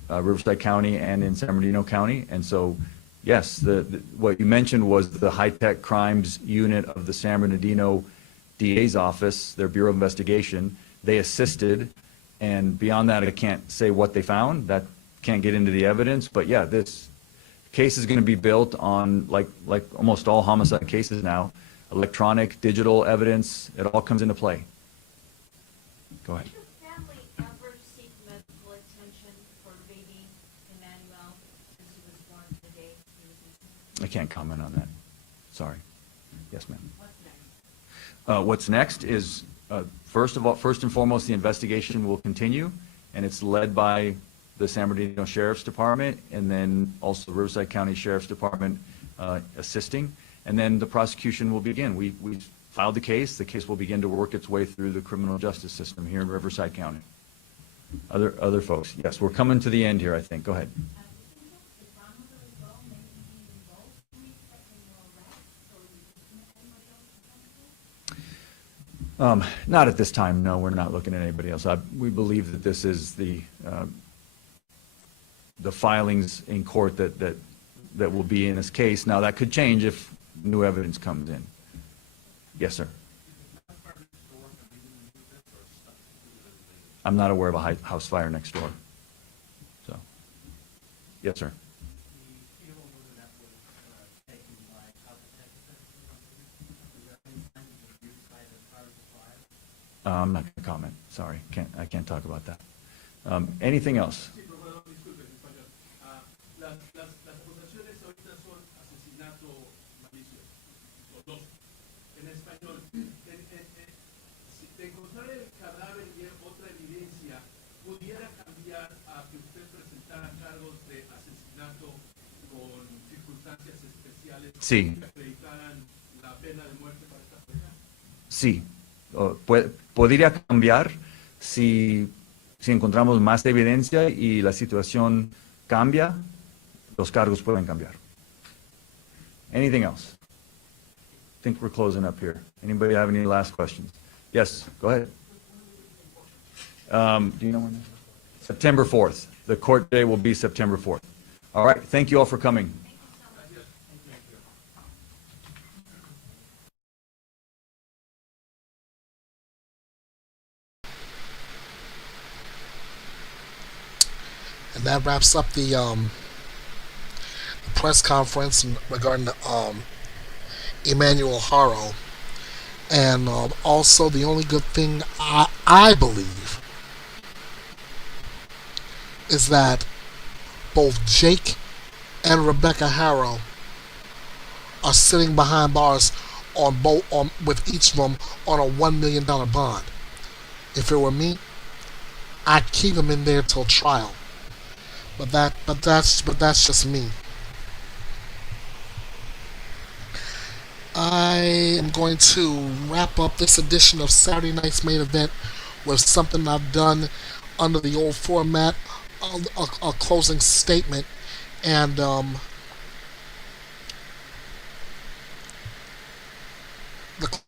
Riverside County and in San Bernardino County. And so, yes, what you mentioned was the high-tech crimes unit of the San Bernardino DA's office, their Bureau of Investigation. They assisted, and beyond that, I can't say what they found. That can't get into the evidence. But yeah, this case is going to be built on, like almost all homicide cases now, electronic, digital evidence. It all comes into play. Go ahead. Did the family ever seek medical attention for baby Emmanuel since he was born the day he was missing? I can't comment on that. Sorry. Yes, ma'am. What's next? What's next is, first and foremost, the investigation will continue, and it's led by the San Bernardino Sheriff's Department, and then also the Riverside County Sheriff's Department assisting, and then the prosecution will begin. We filed the case. The case will begin to work its way through the criminal justice system here in Riverside County. Other folks, yes, we're coming to the end here, I think. Go ahead. Not at this time, no, we're not looking at anybody else. We believe that this is the filings in court that will be in this case. Now, that could change if new evidence comes in. Yes, sir. I'm not aware of a house fire next door. So, yes, sir. I'm not going to comment. Sorry, I can't talk about that. Anything else? Sí, procurador, disculpe, en español. Las acusaciones ahorita son asesinato malicioso, los dos. En español, si de encontrar el cadáver y otra evidencia, ¿pudiera cambiar a que usted presentara cargos de asesinato con circunstancias especiales Sí. que acreditaran la pena de muerte para esta pareja? Sí. Podría cambiar si encontramos más evidencia y la situación cambia. los cargos pueden cambiar. Anything else? I think we're closing up here. Anybody have any last questions? Yes, go ahead. Do you know when? September 4th. The court day will be September 4th. All right, thank you all for coming. And that wraps up the press conference regarding Emmanuel Haro. And also, the only good thing I believe is that both Jake and Rebecca Haro are sitting behind bars with each of them on a $1 million bond. If it were me, I'd keep them in there till trial. But that's just me. I am going to wrap up this edition of Saturday Night's Main Event with something I've done under the old format, a closing statement, and the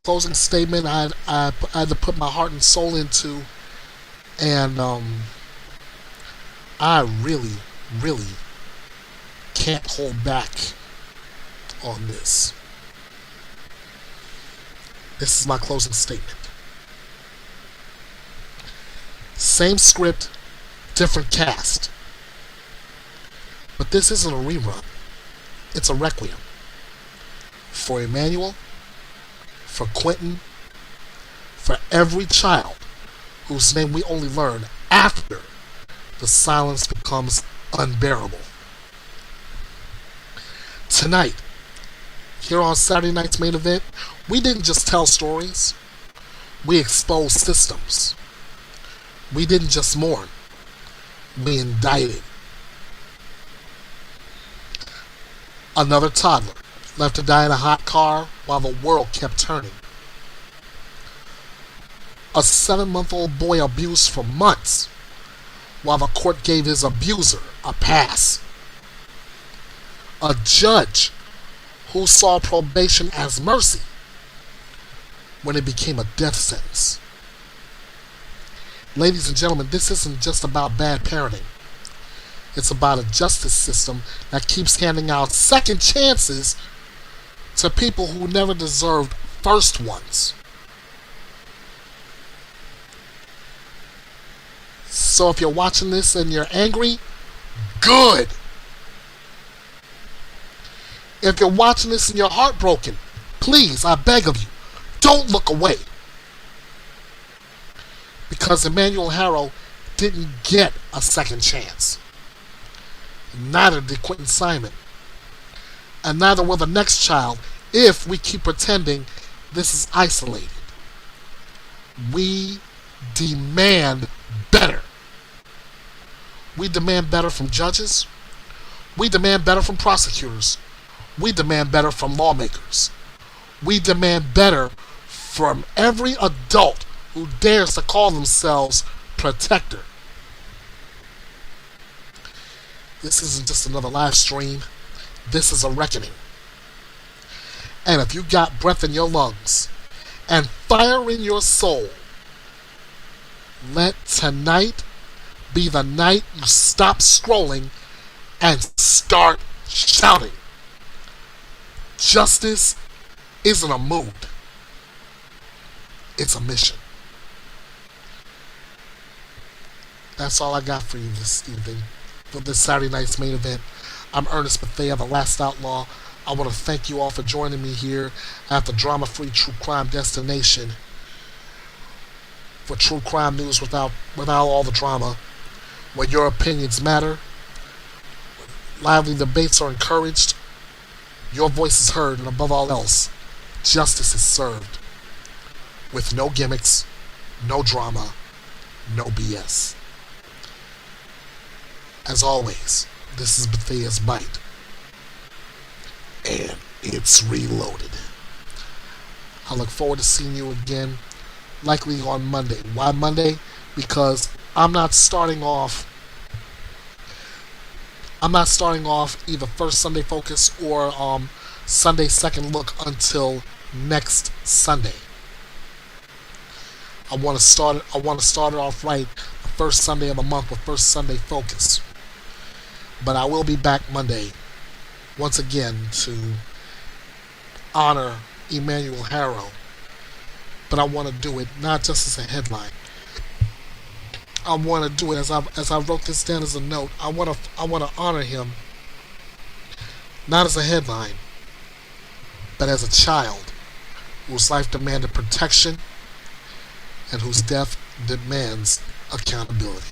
closing statement I had to put my heart and soul into, and I really, really can't hold back on this. This is my closing statement. Same script, different cast. But this isn't a rerun. It's a requiem. For Emmanuel, for Quinton, for every child whose name we only learn after the silence becomes unbearable. Tonight, here on Saturday Night's Main Event, we didn't just tell stories, we exposed systems. We didn't just mourn, we indicted. Another toddler left to die in a hot car while the world kept turning. A 7-month-old boy abused for months while the court gave his abuser a pass. A judge who saw probation as mercy when it became a death sentence. Ladies and gentlemen, this isn't just about bad parenting. It's about a justice system that keeps handing out second chances to people who never deserved first ones. So if you're watching this and you're angry, good. If you're watching this and you're heartbroken, please, I beg of you, don't look away. Because Emmanuel Haro didn't get a second chance. Neither did Quinton Simon. And neither will the next child if we keep pretending this is isolated. We demand better. We demand better from judges. We demand better from prosecutors. We demand better from lawmakers. We demand better from every adult who dares to call themselves protector. This isn't just another live stream. This is a reckoning. And if you got breath in your lungs and fire in your soul, let tonight be the night you stop scrolling and start shouting. Justice isn't a mood. It's a mission. That's all I got for you this evening. For this Saturday Night's Main Event. I'm Ernest Bethea, the Last Outlaw. I want to thank you all for joining me here at the drama-free true crime destination for true crime news without all the drama, where your opinions matter, lively debates are encouraged, your voice is heard, and above all else, justice is served. With no gimmicks, no drama, no BS. As always, this is Bethea'S Byte. And it's reloaded. I look forward to seeing you again, likely on Monday. Why Monday? Because I'm not starting off I'm not starting off either First Sunday Focus or Sunday Second Look until next Sunday. I want to start it off right the first Sunday of the month with First Sunday Focus. But I will be back Monday once again to honor Emmanuel Haro. But I want to do it not just as a headline. I want to do it as I wrote this down as a note. I want to honor him not as a headline, but as a child whose life demanded protection and whose death demands accountability.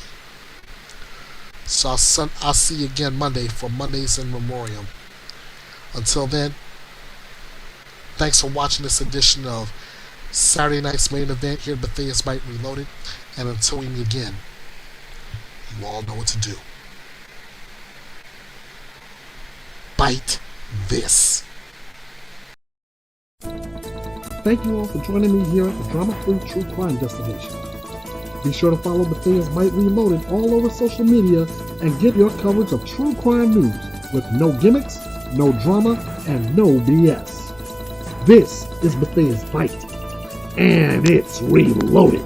So I'll see you again Monday for Mondays in Memoriam. Until then, thanks for watching this edition of Saturday night's main event here at Bethea'S Byte Reloaded. And until we meet again, you all know what to do. Bite this. Thank you all for joining me here at the drama-free true crime destination. Be sure to follow Bethea'S Byte Reloaded all over social media and get your coverage of true crime news with no gimmicks, no drama, and no BS. This is Bethea'S Byte, and it's reloaded.